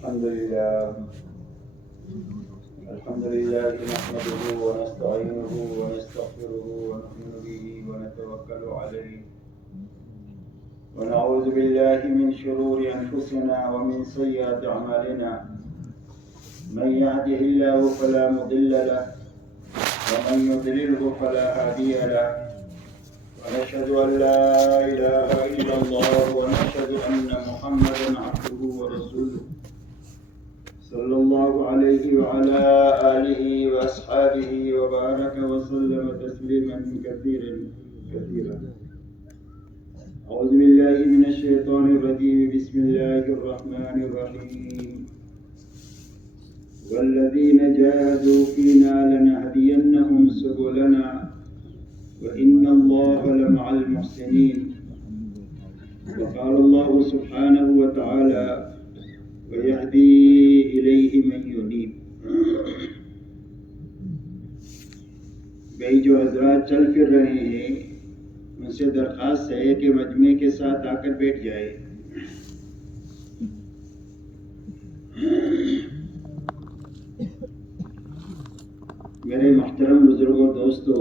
الحمد لله نحمده ونستعينه ونستغفره ونؤمن به ونتوكل عليه ونعوذ بالله من شرور أنفسنا ومن سيئات أعمالنا من يهده الله فلا مضل له ومن يضلله فلا هادي له ونشهد أن لا إله إلا الله ونشهد أن محمدا عبده ورسوله صلى الله عليه وعلى آله وأصحابه وبارك وسلم تسليما كثيرا أعوذ بالله من الشيطان الرجيم بسم الله الرحمن الرحيم والذين جاهدوا فينا لنهدينهم سبلنا وإن الله لمع المحسنين وقال الله سبحانه وتعالى ويهدي إليه من ينيب. بھائی جو حضرات چل پھر رہے ہیں ان سے درخواست ہے کہ مجمع کے ساتھ آ کر بیٹھ جائے. میرے محترم بزرگوں دوستو،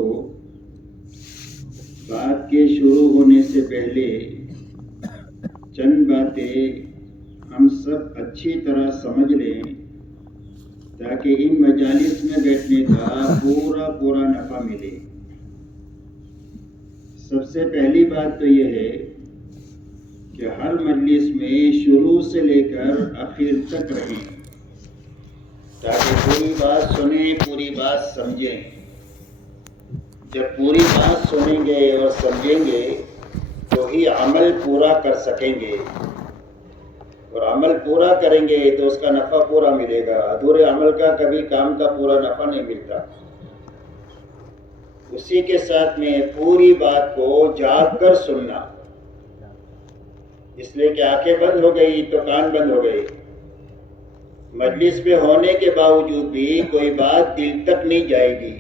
بات کے شروع ہونے سے پہلے چند باتیں ہم سب اچھی طرح سمجھ لیں تاکہ ان مجالس میں بیٹھنے کا پورا نفع ملے. سب سے پہلی بات تو یہ ہے کہ ہر مجلس میں شروع سے لے کر آخر تک رہیں تاکہ پوری بات سنیں، پوری بات سمجھیں. جب پوری بات سنیں گے اور سمجھیں گے تو ہی عمل پورا کر سکیں گے، اور عمل پورا کریں گے تو اس کا نفع پورا ملے گا. ادھورے عمل کا کبھی کام کا پورا نفع نہیں ملتا. اسی کے ساتھ میں پوری بات کو جاگ کر سننا، اس لیے کہ آنکھیں بند ہو گئی تو کان بند ہو گئے. مجلس میں ہونے کے باوجود بھی کوئی بات دل تک نہیں جائے گی،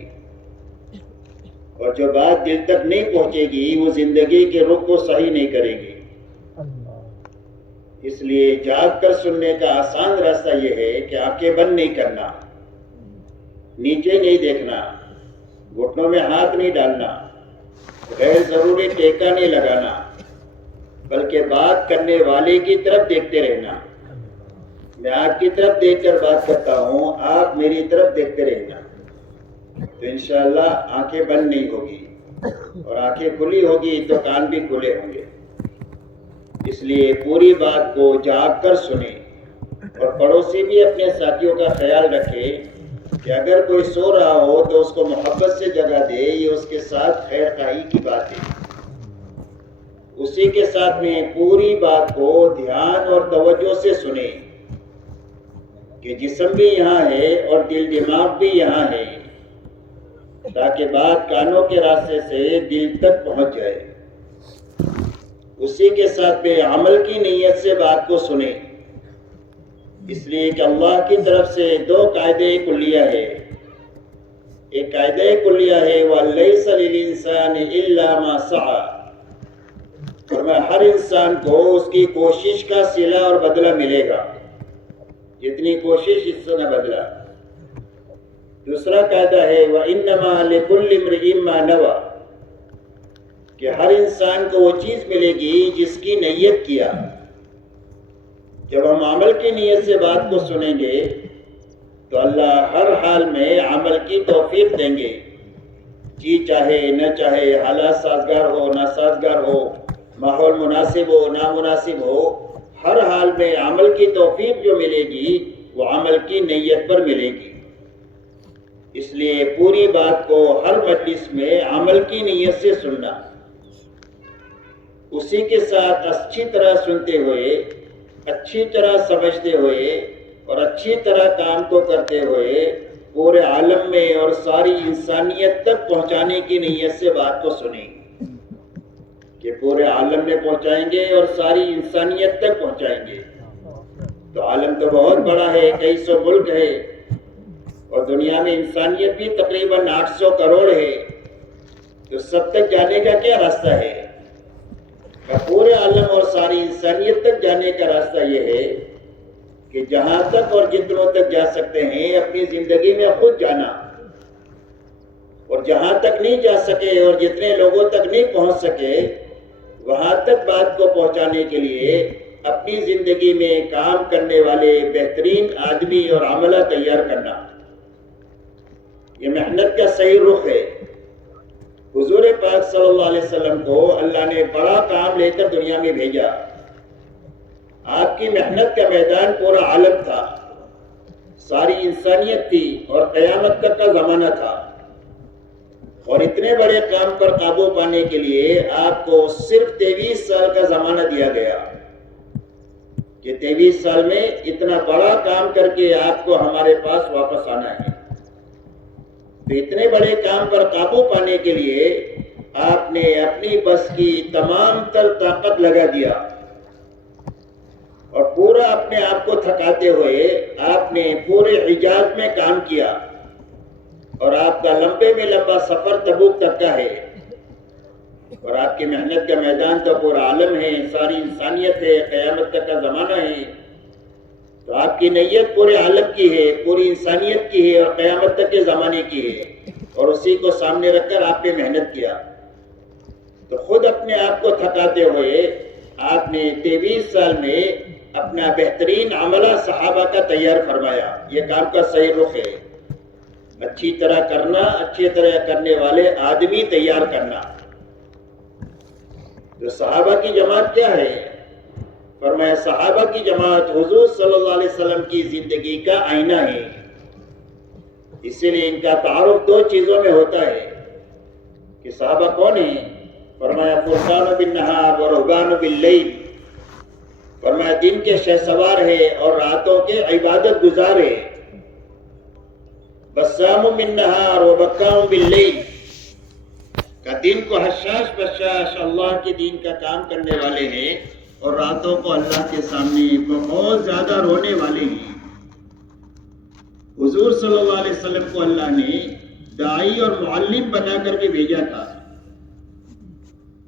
اور جو بات دل تک نہیں پہنچے گی وہ زندگی کے رخ کو صحیح نہیں کرے گی. اس لیے جاگ کر سننے کا آسان راستہ یہ ہے کہ آنکھیں بند نہیں کرنا، نیچے نہیں دیکھنا، گھٹنوں میں ہاتھ نہیں ڈالنا، غیر ضروری ٹیکا نہیں لگانا، بلکہ بات کرنے والے کی طرف دیکھتے رہنا. میں آپ کی طرف دیکھ کر بات کرتا ہوں، آپ میری طرف دیکھتے رہنا، تو انشاءاللہ آنکھیں بند نہیں ہوگی، اور آنکھیں کھلی ہوگی تو کان بھی کھلے ہوں گے. اس لیے پوری بات کو جاگ کر سنیں، اور پڑوسی بھی اپنے ساتھیوں کا خیال رکھے کہ اگر کوئی سو رہا ہو تو اس کو محبت سے جگہ دے. یہ اس کے ساتھ خیر خواہی کی بات ہے. اسی کے ساتھ میں پوری بات کو دھیان اور توجہ سے سنیں کہ جسم بھی یہاں ہے اور دل دماغ بھی یہاں ہے، تاکہ بات کانوں کے راستے سے دل تک پہنچ جائے. اسی کے ساتھ میں عمل کی نیت سے بات کو سنیں، اس لیے کہ اللہ کی طرف سے دو قاعدے کلیہ ہے. ایک قاعدہ کلیہ ہے وَلَيْسَ لِلْإِنسَانِ إِلَّا مَا سَعَى، اور میں ہر انسان کو اس کی کوشش کا صلہ اور بدلہ ملے گا، جتنی کوشش اس سے نہ بدلا. دوسرا قاعدہ ہے وَإِنَّمَا لِكُلِّ امْرِئٍ مَّا نَوَى، کہ ہر انسان کو وہ چیز ملے گی جس کی نیت کیا. جب ہم عمل کی نیت سے بات کو سنیں گے تو اللہ ہر حال میں عمل کی توفیق دیں گے. جی چاہے نہ چاہے، حالات سازگار ہو ناسازگار ہو، ماحول مناسب ہو نامناسب ہو، ہر حال میں عمل کی توفیق جو ملے گی وہ عمل کی نیت پر ملے گی. اس لیے پوری بات کو ہر مجلس میں عمل کی نیت سے سننا، اسی کے ساتھ اچھی طرح سنتے ہوئے، اچھی طرح سمجھتے ہوئے اور اچھی طرح کام کو کرتے ہوئے پورے عالم میں اور ساری انسانیت تک پہنچانے کی نیت سے بات کو سنیں کہ پورے عالم میں پہنچائیں گے اور ساری انسانیت تک پہنچائیں گے. تو عالم تو بہت بڑا ہے، کئی سو ملک ہے، اور دنیا میں انسانیت بھی تقریباً 800 کروڑ ہے. تو سب تک جانے کا کیا راستہ ہے؟ پورے عالم اور ساری انسانیت تک جانے کا راستہ یہ ہے کہ جہاں تک اور جتنوں تک جا سکتے ہیں اپنی زندگی میں خود جانا، اور جہاں تک نہیں جا سکے اور جتنے لوگوں تک نہیں پہنچ سکے وہاں تک بات کو پہنچانے کے لیے اپنی زندگی میں کام کرنے والے بہترین آدمی اور عملہ تیار کرنا، یہ محنت کا صحیح رخ ہے۔ حضور پاک صلی اللہ علیہ وسلم کو اللہ نے بڑا کام لے کر دنیا میں بھیجا۔ آپ کی محنت کا میدان پورا عالم تھا، ساری انسانیت تھی اور قیامت تک کا زمانہ تھا، اور اتنے بڑے کام پر قابو پانے کے لیے آپ کو صرف 23 سال کا زمانہ دیا گیا کہ 23 سال میں اتنا بڑا کام کر کے آپ کو ہمارے پاس واپس آنا ہے۔ تو اتنے بڑے کام پر قابو پانے کے لیے آپ نے اپنی بس کی تمام تر طاقت لگا دیا، اور پورا اپنے آپ کو تھکاتے ہوئے آپ نے پورے حجاز میں کام کیا، اور آپ کا لمبے میں لمبا سفر تبوک تک کا ہے، اور آپ کی محنت کا میدان تو پورا عالم ہے، ساری انسانیت ہے، قیامت تک کا زمانہ ہے۔ تو آپ کی نیت پورے عالم کی ہے، پوری انسانیت کی ہے اور قیامت تک کے زمانے کی ہے، اور اسی کو سامنے رکھ کر آپ نے محنت کیا۔ تو خود اپنے آپ کو تھکاتے ہوئے آپ نے 23 سال میں اپنا بہترین عملہ صحابہ کا تیار فرمایا۔ یہ کام کا صحیح رخ ہے، اچھی طرح کرنا، اچھی طرح کرنے والے آدمی تیار کرنا۔ تو صحابہ کی جماعت کیا ہے؟ فرمایا صحابہ کی جماعت حضور صلی اللہ علیہ وسلم کی زندگی کا آئینہ ہے، اسی لیے ان کا تعارف دو چیزوں میں ہوتا ہے کہ صحابہ کون ہیں؟ فرمایا فرسان بالنہار و رہبان باللیل، فرمایا دن کے شہسوار ہے اور راتوں کے عبادت گزار ہے، بسام بالنہار و بکام باللیل، کا دن کو حشاش بشاش اللہ کے دین کا کام کرنے والے ہیں، اور راتوں کو اللہ کے سامنے بہت زیادہ رونے والے ہیں۔ حضور صلی اللہ علیہ وسلم کو اللہ نے داعی اور معلم بنا کر کے بھیجا تھا،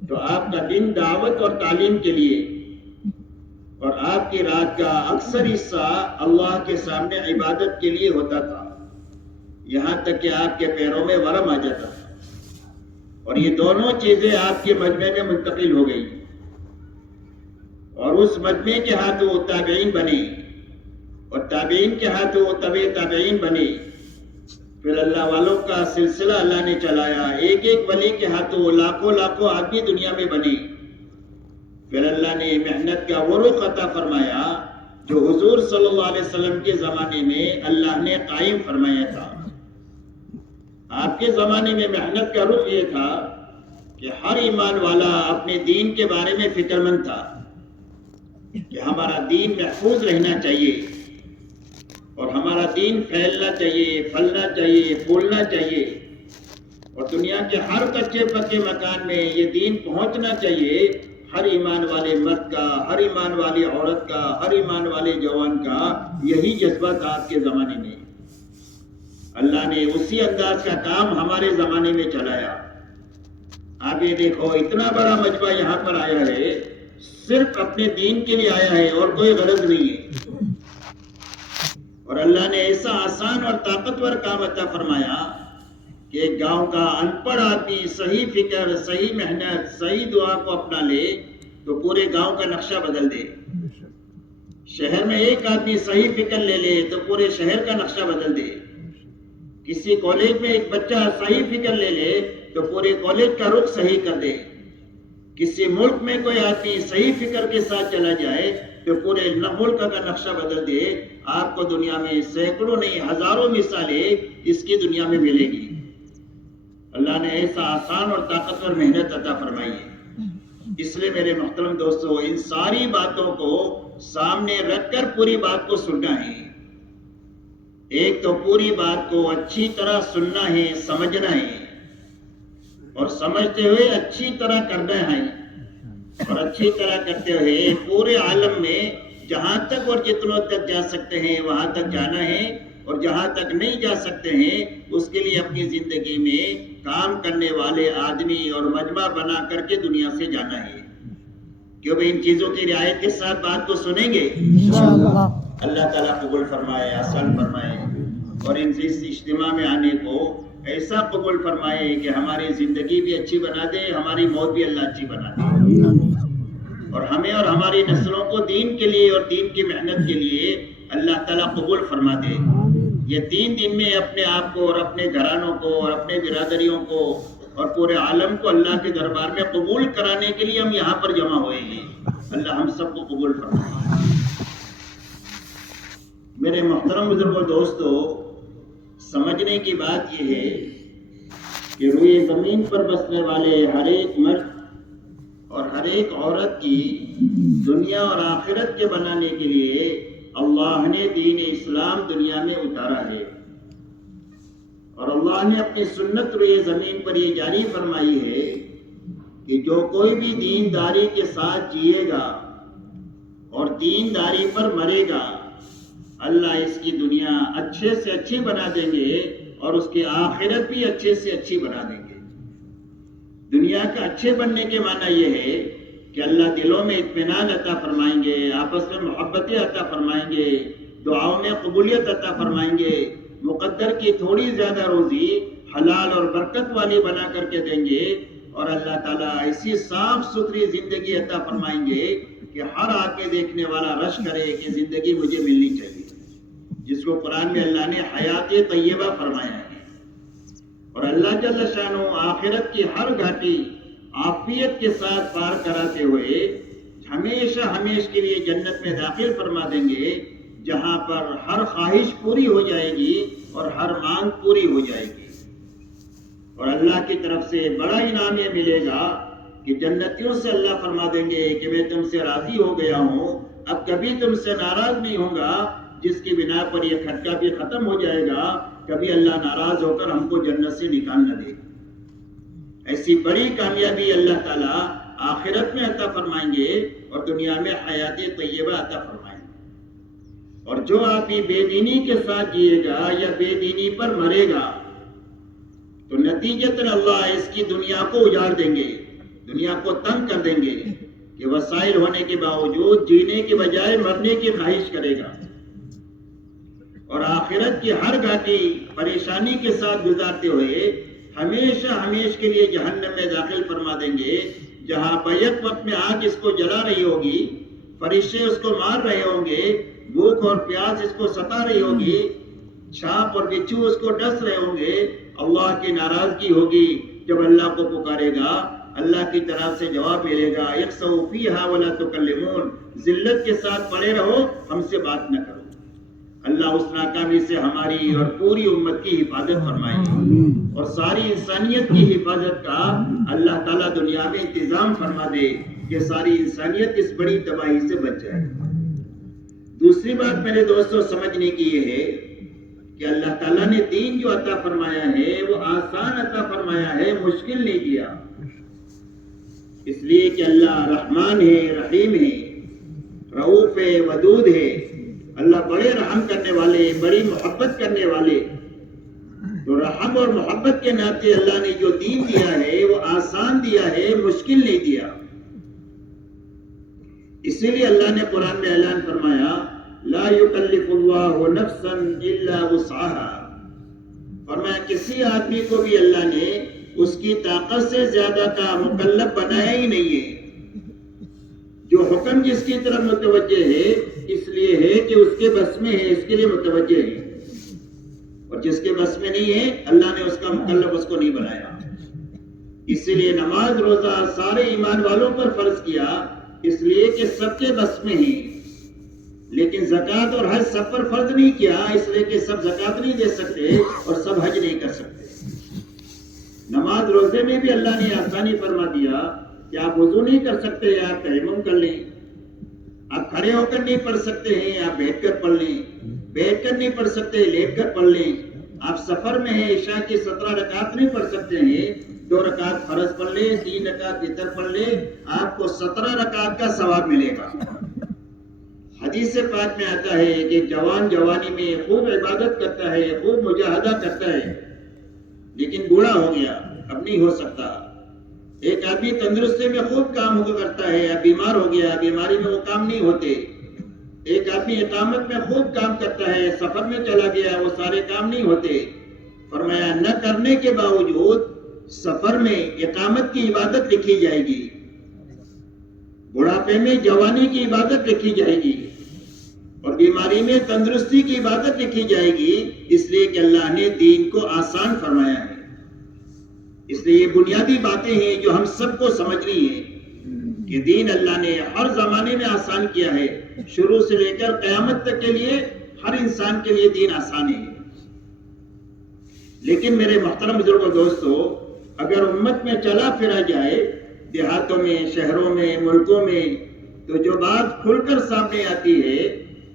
تو آپ کا دن دعوت اور تعلیم کے لیے، اور آپ کی رات کا اکثر حصہ اللہ کے سامنے عبادت کے لیے ہوتا تھا، یہاں تک کہ آپ کے پیروں میں ورم آ جاتا تھا، اور یہ دونوں چیزیں آپ کے مجمع میں منتقل ہو گئی، اور اس مجمع کے ہاتھوں وہ تابعین بنے، اور تابعین کے ہاتھوں وہ تبع تابعین بنے، پھر اللہ والوں کا سلسلہ اللہ نے چلایا، ایک ایک ولی کے ہاتھوں لاکھوں لاکھوں آدمی دنیا میں بنے، پھر اللہ نے محنت کا وہ رخ عطا فرمایا جو حضور صلی اللہ علیہ وسلم کے زمانے میں اللہ نے قائم فرمایا تھا۔ آپ کے زمانے میں محنت کا رخ یہ تھا کہ ہر ایمان والا اپنے دین کے بارے میں فکر مند تھا کہ ہمارا دین محفوظ رہنا چاہیے، اور ہمارا دین پھیلنا چاہیے، پھلنا چاہیے، پھولنا چاہیے، اور دنیا کے ہر کچے پکے مکان میں یہ دین پہنچنا چاہیے۔ ہر ایمان والے مرد کا، ہر ایمان والی عورت کا، ہر ایمان والے جوان کا یہی جذبہ تھا آپ کے زمانے میں۔ اللہ نے اسی انداز کا کام ہمارے زمانے میں چلایا۔ آپ یہ دیکھو، اتنا بڑا مجمع یہاں پر آیا ہے، صرف اپنے دین کے لیے آیا ہے اور کوئی غرض نہیں ہے، اور اللہ نے ایسا آسان اور طاقتور کام عطا فرمایا کہ ایک گاؤں کا ان پڑھ آدمی صحیح فکر، صحیح محنت، صحیح دعا کو اپنا لے تو پورے گاؤں کا نقشہ بدل دے۔ شہر میں ایک آدمی صحیح فکر لے لے تو پورے شہر کا نقشہ بدل دے۔ کسی کالج میں ایک بچہ صحیح فکر لے لے تو پورے کالج کا رخ صحیح کر دے۔ کسی ملک میں کوئی آدمی صحیح فکر کے ساتھ چلا جائے تو پورے ملک کا نقشہ بدل دے۔ آپ کو دنیا میں سینکڑوں نہیں ہزاروں مثالیں اس کی دنیا میں ملے گی۔ اللہ نے ایسا آسان اور طاقتور محنت عطا فرمائی ہے۔ اس لیے میرے محترم دوستو، ان ساری باتوں کو سامنے رکھ کر پوری بات کو سننا ہے۔ ایک تو پوری بات کو اچھی طرح سننا ہے، سمجھنا ہے، اور سمجھتے ہوئے اچھی طرح کرنا ہے، اور اچھی طرح کرتے ہوئے پورے عالم میں جہاں تک اور جتنوں تک جا سکتے ہیں وہاں تک جانا ہے، اور جہاں تک نہیں جا سکتے ہیں اس کے لیے اپنی زندگی میں کام کرنے والے آدمی اور مجمع بنا کر کے دنیا سے جانا ہے۔ کیوں بھائی ان چیزوں کی رعایت کے ساتھ بات کو سنیں گے؟ انشاءاللہ۔ اللہ تعالیٰ قبول فرمائے، آسان فرمائے، اور ان سے اس اجتماع میں آنے کو ایسا قبول فرمائے کہ ہماری زندگی بھی اچھی بنا دے، ہماری موت بھی اللہ اچھی بنا دے، اور ہمیں اور ہماری نسلوں کو دین کے لیے اور دین کی محنت کے لیے اللہ تعالیٰ قبول فرما دے۔ یہ 3 دن میں اپنے آپ کو اور اپنے گھرانوں کو اور اپنے برادریوں کو اور پورے عالم کو اللہ کے دربار میں قبول کرانے کے لیے ہم یہاں پر جمع ہوئے ہیں۔ اللہ ہم سب کو قبول فرمائے۔ میرے محترم بزرگ و دوستو، سمجھنے کی بات یہ ہے کہ روئے زمین پر بسنے والے ہر ایک مرد اور ہر ایک عورت کی دنیا اور آخرت کے بنانے کے لیے اللہ نے دین اسلام دنیا میں اتارا ہے، اور اللہ نے اپنی سنت روئے زمین پر یہ جاری فرمائی ہے کہ جو کوئی بھی دینداری کے ساتھ جیے گا اور دینداری پر مرے گا، اللہ اس کی دنیا اچھے سے اچھی بنا دیں گے اور اس کی آخرت بھی اچھے سے اچھی بنا دیں گے۔ دنیا کا اچھے بننے کے معنی یہ ہے کہ اللہ دلوں میں اطمینان عطا فرمائیں گے، آپس میں محبتیں عطا فرمائیں گے، دعاؤں میں قبولیت عطا فرمائیں گے، مقدر کی تھوڑی زیادہ روزی حلال اور برکت والی بنا کر کے دیں گے، اور اللہ تعالیٰ ایسی صاف ستھری زندگی عطا فرمائیں گے کہ ہر آ کے دیکھنے والا رش کرے کہ زندگی مجھے ملنی چاہیے، جس کو قرآن میں اللہ نے حیات طیبہ فرمایا ہے۔ اور اللہ جل شانہ آخرت کی ہر گھاٹی عافیت کے ساتھ پار کراتے ہوئے ہمیشہ ہمیش کے لیے جنت میں داخل فرما دیں گے، جہاں پر ہر خواہش پوری ہو جائے گی اور ہر مانگ پوری ہو جائے گی۔ اور اللہ کی طرف سے بڑا انعام یہ ملے گا کہ جنتیوں سے اللہ فرما دیں گے کہ میں تم سے راضی ہو گیا ہوں، اب کبھی تم سے ناراض نہیں ہوں گا، جس کی بنا پر یہ کھٹکا بھی ختم ہو جائے گا، کبھی اللہ ناراض ہو کر ہم کو جنت سے نکال نہ دے۔ ایسی بڑی کامیابی اللہ تعالیٰ آخرت میں عطا فرمائیں گے اور دنیا میں حیات طیبہ عطا فرمائیں گے۔ اور جو آپ یہ بے دینی کے ساتھ جیے گا یا بے دینی پر مرے گا تو نتیجتاً اللہ اس کی دنیا کو اجاڑ دیں گے، دنیا کو تنگ کر دیں گے کہ وسائل ہونے کے باوجود جینے کے بجائے مرنے کی خواہش کرے گا، اور آخرت کی ہر گھاٹی پریشانی کے ساتھ گزارتے ہوئے ہمیشہ ہمیش کے لیے جہنم میں داخل فرما دیں گے، جہاں بیک وقت میں آگ اس کو جلا رہی ہوگی، فرشتے اس کو مار رہے ہوں گے، بھوک اور پیاس اس کو ستا رہی ہوگی، چھاپ اور بچھو اس کو ڈس رہے ہوں گے، اللہ کی ناراضگی ہوگی۔ جب اللہ کو پکارے گا، اللہ کی طرف سے جواب ملے گا، اخسؤوا فیہا ولا تکلمون، ذلت کے ساتھ پڑے رہو، ہم سے بات نہ کرو۔ اللہ اس ناکامی سے ہماری اور پوری امت کی حفاظت فرمائے اور ساری انسانیت کی حفاظت کا اللہ تعالیٰ دنیا میں انتظام فرما دے کہ ساری انسانیت اس بڑی تباہی سے بچ جائے۔ دوسری بات میرے دوستوں سمجھنے کی یہ ہے کہ اللہ تعالیٰ نے دین جو عطا فرمایا ہے وہ آسان عطا فرمایا ہے، مشکل نہیں کیا، اس لیے کہ اللہ رحمان ہے، رحیم ہے، رؤوف ہے، ودود ہے۔ اللہ بڑے رحم کرنے والے، بڑی محبت کرنے والے، تو رحم اور محبت کے ناطے اللہ نے جو دین دیا ہے وہ آسان دیا ہے، مشکل نہیں دیا۔ اسی لیے اللہ نے قرآن میں اعلان فرمایا، لا یکلف اللہ نفسا الا وسعها، فرمایا کسی آدمی کو بھی اللہ نے اس کی طاقت سے زیادہ کا مکلف بنایا ہی نہیں ہے۔ جو حکم جس کی طرف متوجہ ہے اس لیے ہے کہ اس کے بس میں ہے، اس کے لیے متوجہ ہے، اور جس کے بس میں نہیں ہے اللہ نے اس کا مکلف اس کو نہیں بنایا۔ اسی لیے نماز روزہ سارے ایمان والوں پر فرض کیا، اس لیے کہ سب کے بس میں ہے، لیکن زکوٰۃ اور حج سب پر فرض نہیں کیا، اس لیے کہ سب زکوٰۃ نہیں دے سکتے اور سب حج نہیں کر سکتے۔ نماز روزے میں بھی اللہ نے آسانی فرما دیا کہ آپ وضو نہیں کر سکتے، آپ تیمم کر لیں، آپ کھڑے ہو کر نہیں پڑھ سکتے ہیں، آپ بیٹھ کر پڑھ لیں، بیٹھ کر نہیں پڑھ سکتے لیٹ کر پڑھ لیں، آپ سفر میں ہیں عشاء کی 17 رکعت نہیں پڑھ سکتے ہیں، 2 رکعت فرض پڑھ لیں، 3 رکعت وتر پڑھ لیں، آپ کو 17 رکعت کا ثواب ملے گا۔ حدیث پاک میں آتا ہے کہ جوان جوانی میں خوب عبادت کرتا ہے، خوب مجاہدہ کرتا ہے، لیکن بوڑھا ہو گیا، اب نہیں ہو سکتا۔ ایک آدمی تندرستی میں خوب کام کرتا ہے، اب بیمار ہو گیا، بیماری میں وہ کام نہیں ہوتے۔ ایک آدمی اقامت میں خوب کام کرتا ہے، سفر میں چلا گیا، وہ سارے کام نہیں ہوتے، فرمایا نہ کرنے کے باوجود سفر میں اقامت کی عبادت لکھی جائے گی، بڑھاپے میں جوانی کی عبادت لکھی جائے گی، اور بیماری میں تندرستی کی عبادت لکھی جائے گی، اس لیے کہ اللہ نے دین کو آسان فرمایا ہے۔ اس لیے یہ بنیادی باتیں ہیں جو ہم سب کو سمجھنی ہیں کہ دین اللہ نے ہر زمانے میں آسان کیا ہے، شروع سے لے کر قیامت تک کے لیے ہر انسان کے لیے دین آسان ہے۔ لیکن میرے محترم بزرگ و دوستو، اگر امت میں چلا پھرا جائے، دیہاتوں میں، شہروں میں، ملکوں میں، تو جو بات کھل کر سامنے آتی ہے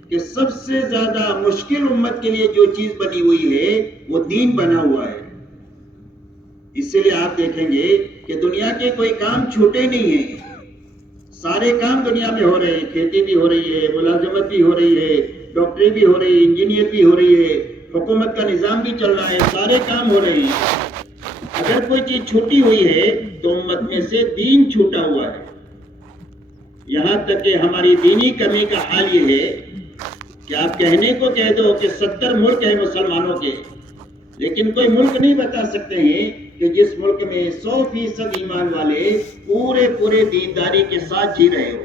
کہ سب سے زیادہ مشکل امت کے لیے جو چیز بنی ہوئی ہے وہ دین بنا ہوا ہے۔ اسی لیے آپ دیکھیں گے کہ دنیا کے کوئی کام چھوٹے نہیں ہیں، سارے کام دنیا میں ہو رہے ہیں، کھیتی بھی ہو رہی ہے، ملازمت بھی ہو رہی ہے، ڈاکٹری بھی ہو رہی ہے، انجینئر بھی ہو رہی ہے، حکومت کا نظام بھی چل رہا ہے، سارے کام ہو رہے ہیں۔ اگر کوئی چیز چھوٹی ہوئی ہے تو امت میں سے دین چھوٹا ہوا ہے۔ یہاں تک کہ ہماری دینی کمی کا حال یہ ہے کہ آپ کہنے کو کہہ دو کہ 70 ملک ہیں مسلمانوں کے، لیکن کوئی ملک نہیں بتا سکتے ہیں کہ جس ملک میں 100% ایمان والے پورے دینداری کے ساتھ جی رہے ہو۔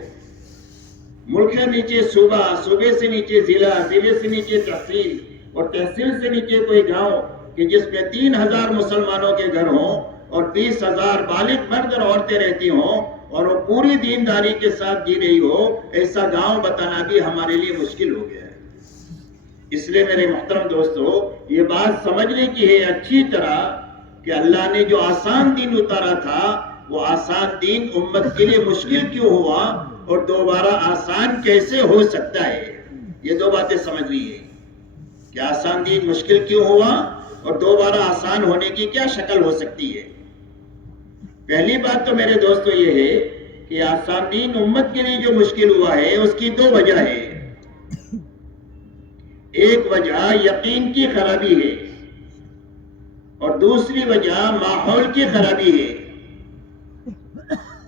ملک سے نیچے صوبہ، صوبے سے نیچے ضلع، ضلع سے نیچے تحصیل، اور تحصیل سے نیچے کوئی گاؤں کہ جس میں 3000 مسلمانوں کے گھر ہوں اور 20,000 بالغ مرد اور عورتیں رہتی ہوں اور وہ پوری دینداری کے ساتھ جی رہی ہو، ایسا گاؤں بتانا بھی ہمارے لیے مشکل ہو گیا ہے۔ اس لیے میرے محترم دوستو، یہ بات سمجھنے کی ہے اچھی طرح کہ اللہ نے جو آسان دین اتارا تھا وہ آسان دین امت کے لیے مشکل کیوں ہوا اور دوبارہ آسان کیسے ہو سکتا ہے۔ یہ دو باتیں سمجھنی ہے کہ آسان دین مشکل کیوں ہوا اور دوبارہ آسان ہونے کی کیا شکل ہو سکتی ہے۔ پہلی بات تو میرے دوستو یہ ہے کہ آسان دین امت کے لیے جو مشکل ہوا ہے اس کی دو وجہ ہے۔ ایک وجہ یقین کی خرابی ہے اور دوسری وجہ ماحول کی خرابی ہے۔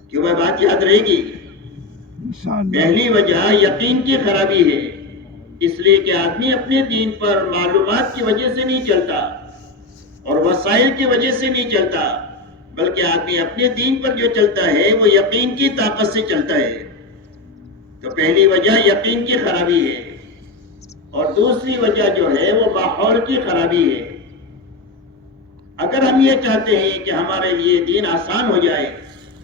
کیوں وہ بات یاد رہے گی؟ پہلی وجہ یقین کی خرابی ہے، اس لیے کہ آدمی اپنے دین پر معلومات کی وجہ سے نہیں چلتا اور وسائل کی وجہ سے نہیں چلتا، بلکہ آدمی اپنے دین پر جو چلتا ہے وہ یقین کی طاقت سے چلتا ہے۔ تو پہلی وجہ یقین کی خرابی ہے اور دوسری وجہ جو ہے وہ ماحول کی خرابی ہے۔ اگر ہم یہ چاہتے ہیں کہ ہمارے لیے دین آسان ہو جائے،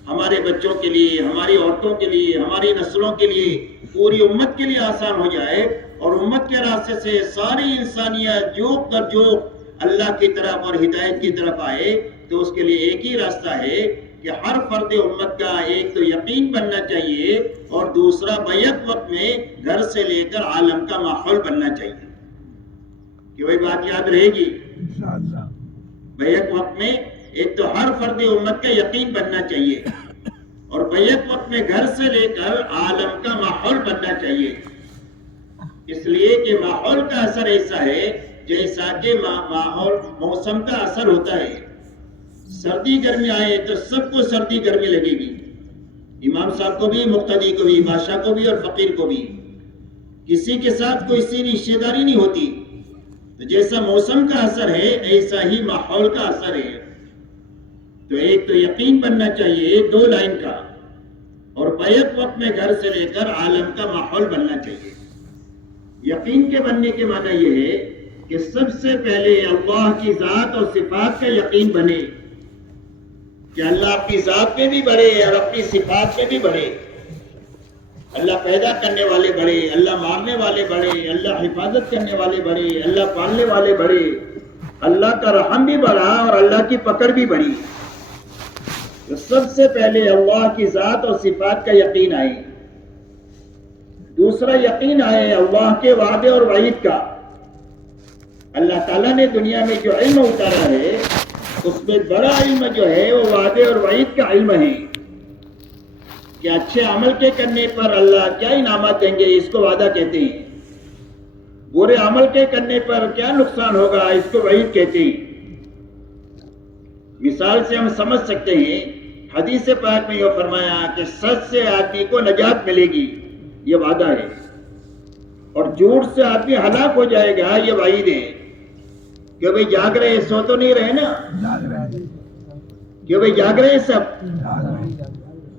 ہمارے بچوں کے لیے، ہماری عورتوں کے لیے، ہماری نسلوں کے لیے، پوری امت کے لیے آسان ہو جائے اور امت کے راستے سے ساری انسانیت جوق در جوق اللہ کی طرف اور ہدایت کی طرف آئے، تو اس کے لیے ایک ہی راستہ ہے کہ ہر فرد امت کا ایک تو یقین بننا چاہیے اور دوسرا بیک وقت میں گھر سے لے کر عالم کا ماحول بننا چاہیے۔ کہ وہی بات یاد رہے گی؟ بیک وقت میں ایک تو ہر فرد امت کا یقین بننا چاہیے اور بیک وقت میں گھر سے لے کر عالم کا ماحول بننا چاہیے۔ اس لیے کہ ماحول کا اثر ایسا ہے جیسا کہ ماحول موسم کا اثر ہوتا ہے۔ سردی گرمی آئے تو سب کو سردی گرمی لگے گی، امام صاحب کو بھی، مقتدی کو بھی، بادشاہ کو بھی اور فقیر کو بھی۔ کسی کے ساتھ کوئی سی رشتہ داری نہیں ہوتی۔ تو جیسا موسم کا اثر ہے ایسا ہی ماحول کا اثر ہے۔ تو ایک تو یقین بننا چاہیے 2 لائن کا اور بیک وقت میں گھر سے لے کر عالم کا ماحول بننا چاہیے۔ یقین کے بننے کے معنی یہ ہے کہ سب سے پہلے اللہ کی ذات اور صفات کا یقین بنے کہ اللہ اپنی ذات میں بھی بڑے اور اپنی صفات میں بھی بڑے۔ اللہ پیدا کرنے والے بڑے، اللہ مارنے والے بڑے، اللہ حفاظت کرنے والے بڑے، اللہ پالنے والے بڑے، اللہ کا رحم بھی بڑا اور اللہ کی پکڑ بھی بڑی۔ تو سب سے پہلے اللہ کی ذات اور صفات کا یقین آئے۔ دوسرا یقین آئے اللہ کے وعدے اور وعید کا۔ اللہ تعالیٰ نے دنیا میں جو علم اتارا ہے اس میں بڑا علم جو ہے وہ وعدے اور وعید کا علم ہے کہ اچھے عمل کے کرنے پر اللہ کیا انعامات دیں گے، اس کو وعدہ کہتے ہیں۔ برے عمل کے کرنے پر کیا نقصان ہوگا، اس کو وعید کہتے ہیں۔ مثال سے ہم سمجھ سکتے ہیں، حدیث پاک میں یہ فرمایا کہ سچ سے آدمی کو نجات ملے گی، یہ وعدہ ہے۔ اور جھوٹ سے آدمی ہلاک ہو جائے گا، یہ وعید ہے کہ بھئی جاگ رہے، سو تو نہیں رہے نا، کہ بھئی جاگ رہے سب،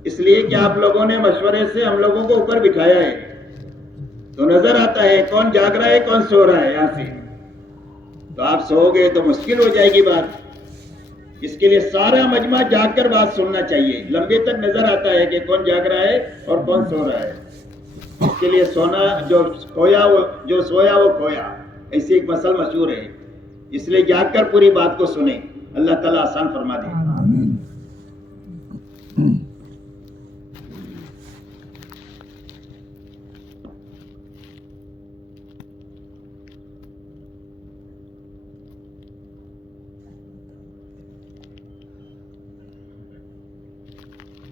اس لیے کہ آپ لوگوں نے مشورے سے ہم لوگوں کو اوپر بٹھایا ہے، تو نظر آتا ہے کون جاگ رہا ہے کون سو رہا ہے. یہاں سے تو آپ سو گئے تو مشکل ہو جائے گی بات. اس کے لیے سارا مجمع جاگ کر بات سننا چاہیے، لمبے تک نظر آتا ہے کہ کون جاگ رہا ہے اور کون سو رہا ہے. اس کے لیے سونا جو سویا وہ کھویا، ایسی ایک مثل مشہور ہے. اس لیے جاگ کر پوری بات کو سنیں، اللہ تعالیٰ آسان فرما دے.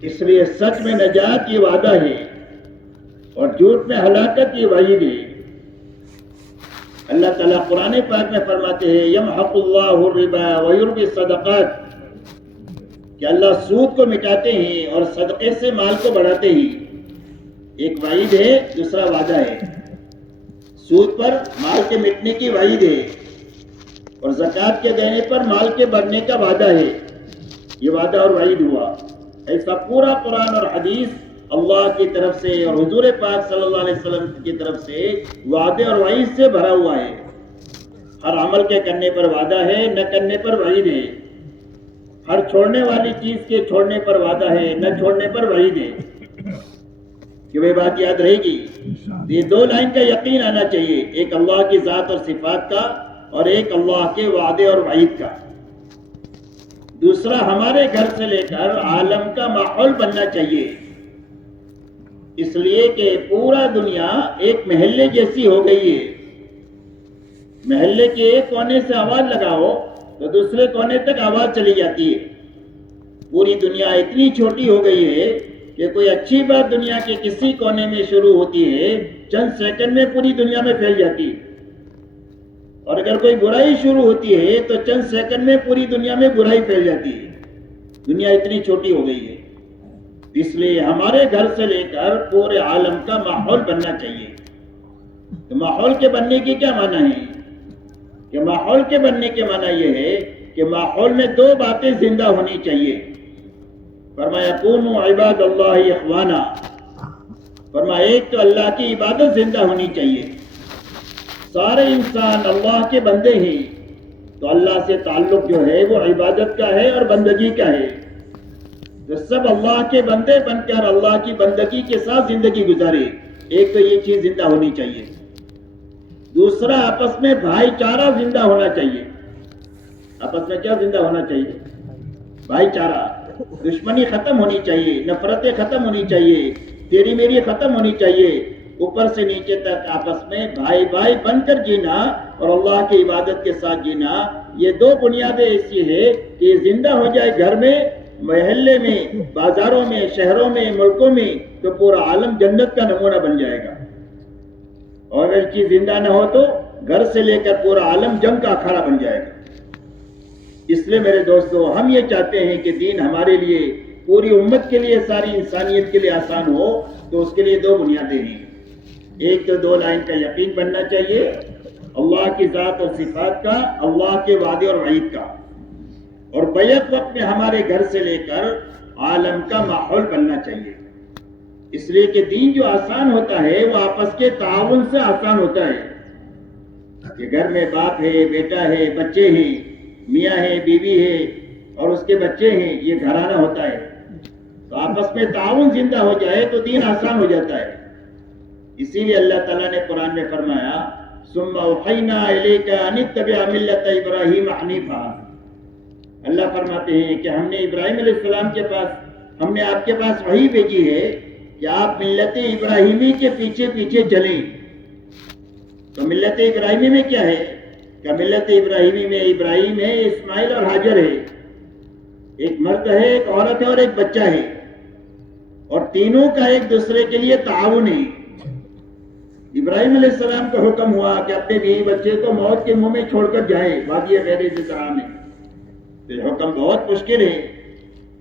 اس لیے سچ میں نجات کی وعدہ ہے اور جھوٹ میں ہلاکت کی وعید ہے. اللہ تعالیٰ قرآن پاک میں فرماتے ہیں یمحق اللہ الربا ویربی الصدقات، کہ اللہ سود کو مٹاتے ہیں اور صدقے سے مال کو بڑھاتے ہیں. ایک وعید ہے، دوسرا وعدہ ہے. سود پر مال کے مٹنے کی وعید ہے اور زکوٰۃ کے دینے پر مال کے بڑھنے کا وعدہ ہے. یہ وعدہ اور وعید ہوا. ایسا پورا قرآن اور حدیث اللہ کی طرف سے اور حضور پاک صلی اللہ علیہ وسلم کی طرف سے وعدے اور وعید سے بھرا ہوا ہے. ہر عمل کے کرنے پر وعدہ ہے، نہ کرنے پر وعید ہے. ہر چھوڑنے والی چیز کے چھوڑنے پر وعدہ ہے، نہ چھوڑنے پر وعید ہے. کہ وہ بات یاد رہے گی. یہ دو لائن کا یقین آنا چاہیے، ایک اللہ کی ذات اور صفات کا اور ایک اللہ کے وعدے اور وعید کا. دوسرا ہمارے گھر سے لے کر عالم کا ماحول بننا چاہیے. اس لیے کہ پورا دنیا ایک محلے جیسی ہو گئی ہے. محلے کے ایک کونے سے آواز لگاؤ تو دوسرے کونے تک آواز چلی جاتی ہے. پوری دنیا اتنی چھوٹی ہو گئی ہے کہ کوئی اچھی بات دنیا کے کسی کونے میں شروع ہوتی ہے، چند سیکنڈ میں پوری دنیا میں پھیل جاتی ہے. اور اگر کوئی برائی شروع ہوتی ہے تو چند سیکنڈ میں پوری دنیا میں برائی پھیل جاتی ہے. دنیا اتنی چھوٹی ہو گئی ہے. اس لیے ہمارے گھر سے لے کر پورے عالم کا ماحول بننا چاہیے. تو ماحول کے بننے کی کیا معنی ہے؟ کہ ماحول کے بننے کے معنی یہ ہے کہ ماحول میں دو باتیں زندہ ہونی چاہیے. فرمایا کونوا عباد اللہ اخوانا. فرمایا ایک تو اللہ کی عبادت زندہ ہونی چاہیے. سارے انسان اللہ کے بندے ہیں تو اللہ سے تعلق جو ہے وہ عبادت کا ہے اور بندگی کا ہے. تو سب اللہ کے بندے بن کر اللہ کی بندگی کے ساتھ زندگی گزارے. ایک تو یہ چیز زندہ ہونی چاہیے. دوسرا آپس میں بھائی چارہ زندہ ہونا چاہیے. آپس میں کیا زندہ ہونا چاہیے؟ بھائی چارہ. دشمنی ختم ہونی چاہیے، نفرتیں ختم ہونی چاہیے، تیری میری ختم ہونی چاہیے. اوپر سے نیچے تک آپس میں بھائی بھائی بن کر جینا اور اللہ کی عبادت کے ساتھ جینا. یہ دو بنیادیں ایسی ہے کہ زندہ ہو جائے گھر میں، محلے میں، بازاروں میں، شہروں میں، ملکوں میں، تو پورا عالم جنت کا نمونہ بن جائے گا. اور اگر چیز زندہ نہ ہو تو گھر سے لے کر پورا عالم جنگ کا اکھاڑا بن جائے گا. اس لیے میرے دوستو، ہم یہ چاہتے ہیں کہ دین ہمارے لیے، پوری امت کے لیے، ساری انسانیت کے لیے آسان ہو. تو اس کے لیے دو بنیادیں ہیں. ایک تو دو لائن کا یقین بننا چاہیے، اللہ کی ذات اور صفات کا، اللہ کے وعدے اور وعید کا. اور بیک وقت میں ہمارے گھر سے لے کر عالم کا ماحول بننا چاہیے. اس لیے کہ دین جو آسان ہوتا ہے وہ آپس کے تعاون سے آسان ہوتا ہے. کہ گھر میں باپ ہے، بیٹا ہے، بچے ہیں، میاں ہے، بیوی ہے اور اس کے بچے ہیں، یہ گھرانہ ہوتا ہے. تو آپس میں تعاون زندہ ہو جائے تو دین آسان ہو جاتا ہے. اسی لیے اللہ تعالیٰ نے قرآن میں فرمایا ثم اوحینا الیک ان اتبع ملت ابراہیم حنیفا. اللہ فرماتے ہیں کہ ہم نے ابراہیم علیہ السلام کے پاس، ہم نے آپ کے پاس وحی بھیجی ہے کہ آپ ملت ابراہیمی کے پیچھے پیچھے چلیں. تو ملت ابراہیمی میں کیا ہے؟ کہ ملت ابراہیمی میں ابراہیم ہے، اسماعیل اور ہاجر ہے. ایک مرد ہے، ایک عورت ہے اور ایک بچہ ہے. اور تینوں کا ایک دوسرے کے لیے تعاون ہے. ابراہیم علیہ السلام کا حکم ہوا کہ اپنے بیوی بچے کو موت کے منہ میں چھوڑ کر جائیں وادی غیر زرع میں. یہ حکم بہت مشکل ہے.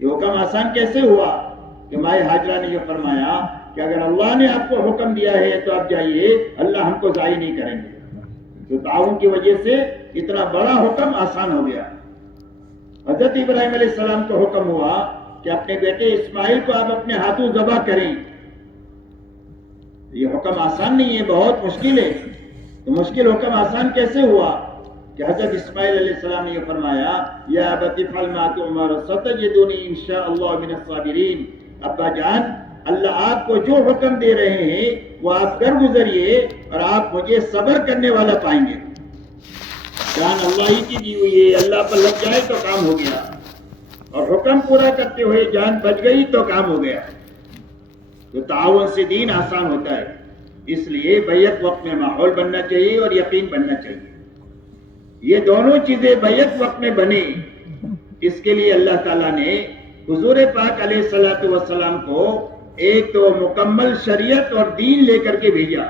یہ حکم آسان کیسے ہوا؟ کہ مائے ہاجرہ نے یہ فرمایا کہ اگر اللہ نے آپ کو حکم دیا ہے تو آپ جائیے، اللہ ہم کو ضائع نہیں کریں گے. تو تعاون کی وجہ سے اتنا بڑا حکم آسان ہو گیا. حضرت ابراہیم علیہ السلام کو حکم ہوا کہ اپنے بیٹے اسماعیل کو آپ اپنے ہاتھوں ذبح کریں. یہ حکم آسان نہیں ہے، بہت مشکل ہے. تو مشکل حکم آسان کیسے ہوا کہ حضرت اسماعیل علیہ السلام نے یہ فرمایا، یا ابت افعل ما تؤمر ستجدنی انشاءاللہ من الصابرین. ابا جان، اللہ آپ کو جو حکم دے رہے ہیں وہ آپ کر گزریے اور آپ مجھے صبر کرنے والا پائیں گے. جان اللہ ہی کی دی ہوئی ہے، اللہ پر لگ جائے تو کام ہو گیا، اور حکم پورا کرتے ہوئے جان بچ گئی تو کام ہو گیا. تو تعاون سے دین آسان ہوتا ہے. اس لیے بیک وقت میں ماحول بننا چاہیے اور یقین بننا چاہیے. یہ دونوں چیزیں بیک وقت میں بنے، اس کے لیے اللہ تعالیٰ نے حضور پاک علیہ الصلوۃ والسلام کو ایک تو مکمل شریعت اور دین لے کر کے بھیجا،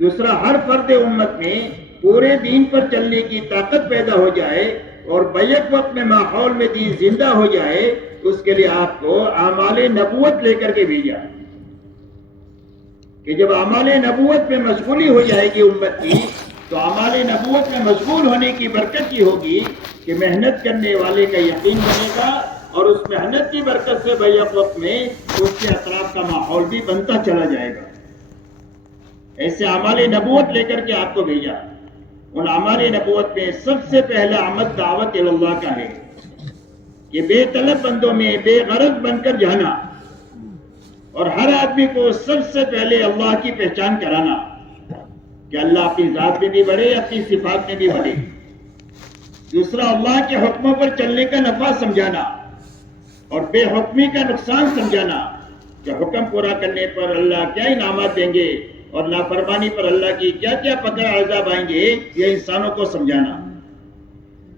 دوسرا ہر فرد امت میں پورے دین پر چلنے کی طاقت پیدا ہو جائے اور بیک وقت میں ماحول میں دین زندہ ہو جائے. اس کے لیے آپ کو اعمال نبوت لے کر کے بھیجا کہ جب اعمال نبوت میں مشغولی ہو جائے گی امت کی، تو اعمال نبوت میں مشغول ہونے کی برکت یہ ہوگی کہ محنت کرنے والے کا یقین بنے گا، اور اس محنت کی برکت سے بیک وقت میں اس کے اطراف کا ماحول بھی بنتا چلا جائے گا. ایسے اعمال نبوت لے کر کے آپ کو بھیجا. ان اعمال نبوت میں سب سے پہلا عمل دعوت اللہ کا ہے کہ بے طلب بندوں میں بے غرض بن کر جانا، اور ہر آدمی کو سب سے پہلے اللہ کی پہچان کرانا کہ اللہ اپنی ذات میں بھی بڑھے، اپنی صفات میں بھی بڑھے. دوسرا، اللہ کے حکموں پر چلنے کا نفع سمجھانا اور بے حکمی کا نقصان سمجھانا کہ حکم پورا کرنے پر اللہ کیا انعامات دیں گے اور نافرمانی پر اللہ کی کیا کیا پکڑ عذاب آئیں گے، یہ انسانوں کو سمجھانا.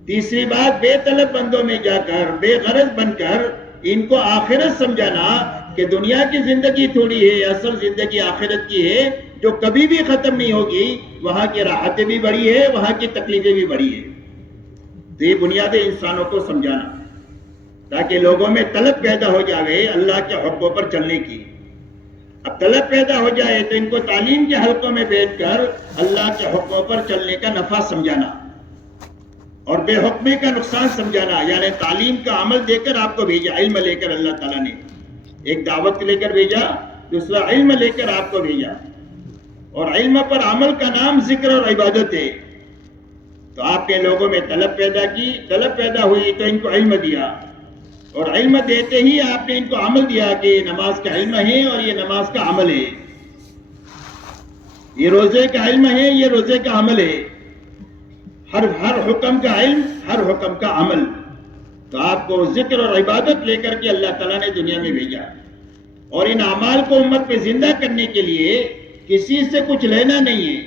تیسری بات، بے طلب بندوں میں جا کر بے غرض بن کر ان کو آخرت سمجھانا کہ دنیا کی زندگی تھوڑی ہے، اصل زندگی آخرت کی ہے جو کبھی بھی ختم نہیں ہوگی. وہاں کی راحتیں بھی بڑی ہے، وہاں کی تکلیفیں بھی بڑی ہے. تو یہ بنیادیں انسانوں کو سمجھانا تاکہ لوگوں میں طلب پیدا ہو جائے اللہ کے حکموں پر چلنے کی. اب طلب پیدا ہو جائے تو ان کو تعلیم کے حلقوں میں بیٹھ کر اللہ کے حکموں پر چلنے کا نفع سمجھانا اور بے حکمی کا نقصان سمجھانا. یعنی تعلیم کا عمل دے کر آپ کو بھیجا، علم لے کر اللہ تعالیٰ نے ایک دعوت لے کر بھیجا، دوسرا علم لے کر آپ کو بھیجا. اور علم پر عمل کا نام ذکر اور عبادت ہے. تو آپ نے لوگوں میں طلب پیدا کی، طلب پیدا ہوئی تو ان کو علم دیا، اور علم دیتے ہی آپ نے ان کو عمل دیا کہ یہ نماز کا علم ہے اور یہ نماز کا عمل ہے، یہ روزے کا علم ہے، یہ روزے کا عمل ہے. ہر حکم کا علم، ہر حکم کا عمل. تو آپ کو ذکر اور عبادت لے کر کے اللہ تعالیٰ نے دنیا میں بھیجا، اور ان اعمال کو امت میں زندہ کرنے کے لیے کسی سے کچھ لینا نہیں ہے،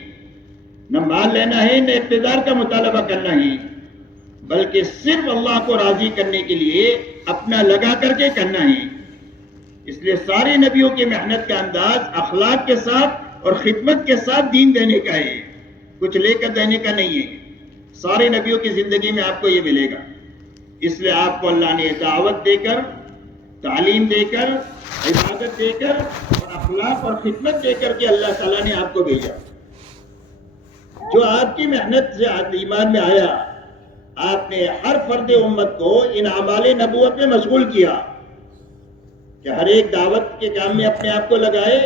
نہ مال لینا ہے، نہ اقتدار کا مطالبہ کرنا ہے، بلکہ صرف اللہ کو راضی کرنے کے لیے اپنا لگا کر کے کرنا ہے. اس لیے سارے نبیوں کی محنت کا انداز اخلاق کے ساتھ اور خدمت کے ساتھ دین دینے کا ہے، کچھ لے کر دینے کا نہیں ہے. سارے نبیوں کی زندگی میں آپ کو یہ ملے گا. اس لیے آپ کو اللہ نے دعوت دے کر، تعلیم دے کر، عبادت دے کر اور اخلاق اور خدمت دے کر کے اللہ تعالیٰ نے آپ کو بھیجا. جو آپ کی محنت سے ایمان میں آیا، آپ نے ہر فرد امت کو ان اعمال نبوت میں مشغول کیا کہ ہر ایک دعوت کے کام میں اپنے آپ کو لگائے،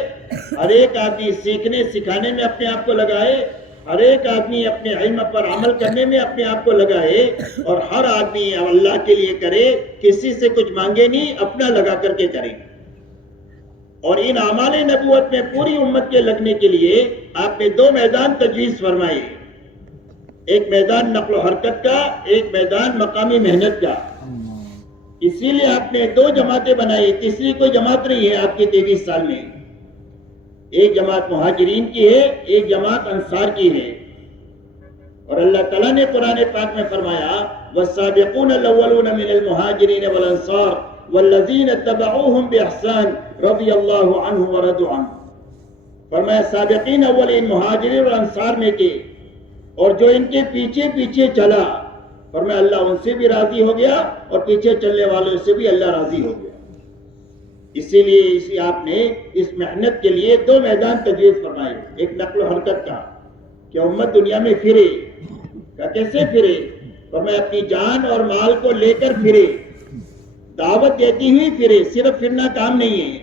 ہر ایک آدمی سیکھنے سکھانے میں اپنے آپ کو لگائے، ہر ایک آدمی اپنے علم پر عمل کرنے میں اپنے آپ کو لگائے، اور ہر آدمی اللہ کے لیے کرے، کسی سے کچھ مانگے نہیں، اپنا لگا کر کے کرے. اور ان اعمال نبوت میں پوری امت کے لگنے کے لیے آپ نے دو میدان تجویز فرمائے، ایک میدان نقل و حرکت کا، ایک میدان مقامی محنت کا. اسی لیے آپ نے دو جماعتیں بنائی، تیسری کوئی جماعت نہیں ہے آپ کے 23 سال میں. ایک جماعت مہاجرین کی ہے، ایک جماعت انصار کی ہے. اور اللہ تعالیٰ نے قرآن پاک میں فرمایا والسابقون الاولون من المہاجرین والانصار والذین اتبعوهم باحسان رضی اللہ عنہ ورضوا عنہ. فرمایا سابقین اولین مہاجرین اور انصار میں کے، اور جو ان کے پیچھے پیچھے چلا، فرمایا اللہ ان سے بھی راضی ہو گیا اور پیچھے چلنے والوں سے بھی اللہ راضی ہو گیا. اسی لیے آپ نے اس محنت کے لیے 2 میدان تجویز فرمائے. ایک نقل و حرکت کا کہ امت دنیا میں پھرے. کیسے پھرے؟ فرمایا اپنی جان اور مال کو لے کر پھرے، دعوت دیتی ہوئی پھرے. صرف پھرنا کام نہیں ہے،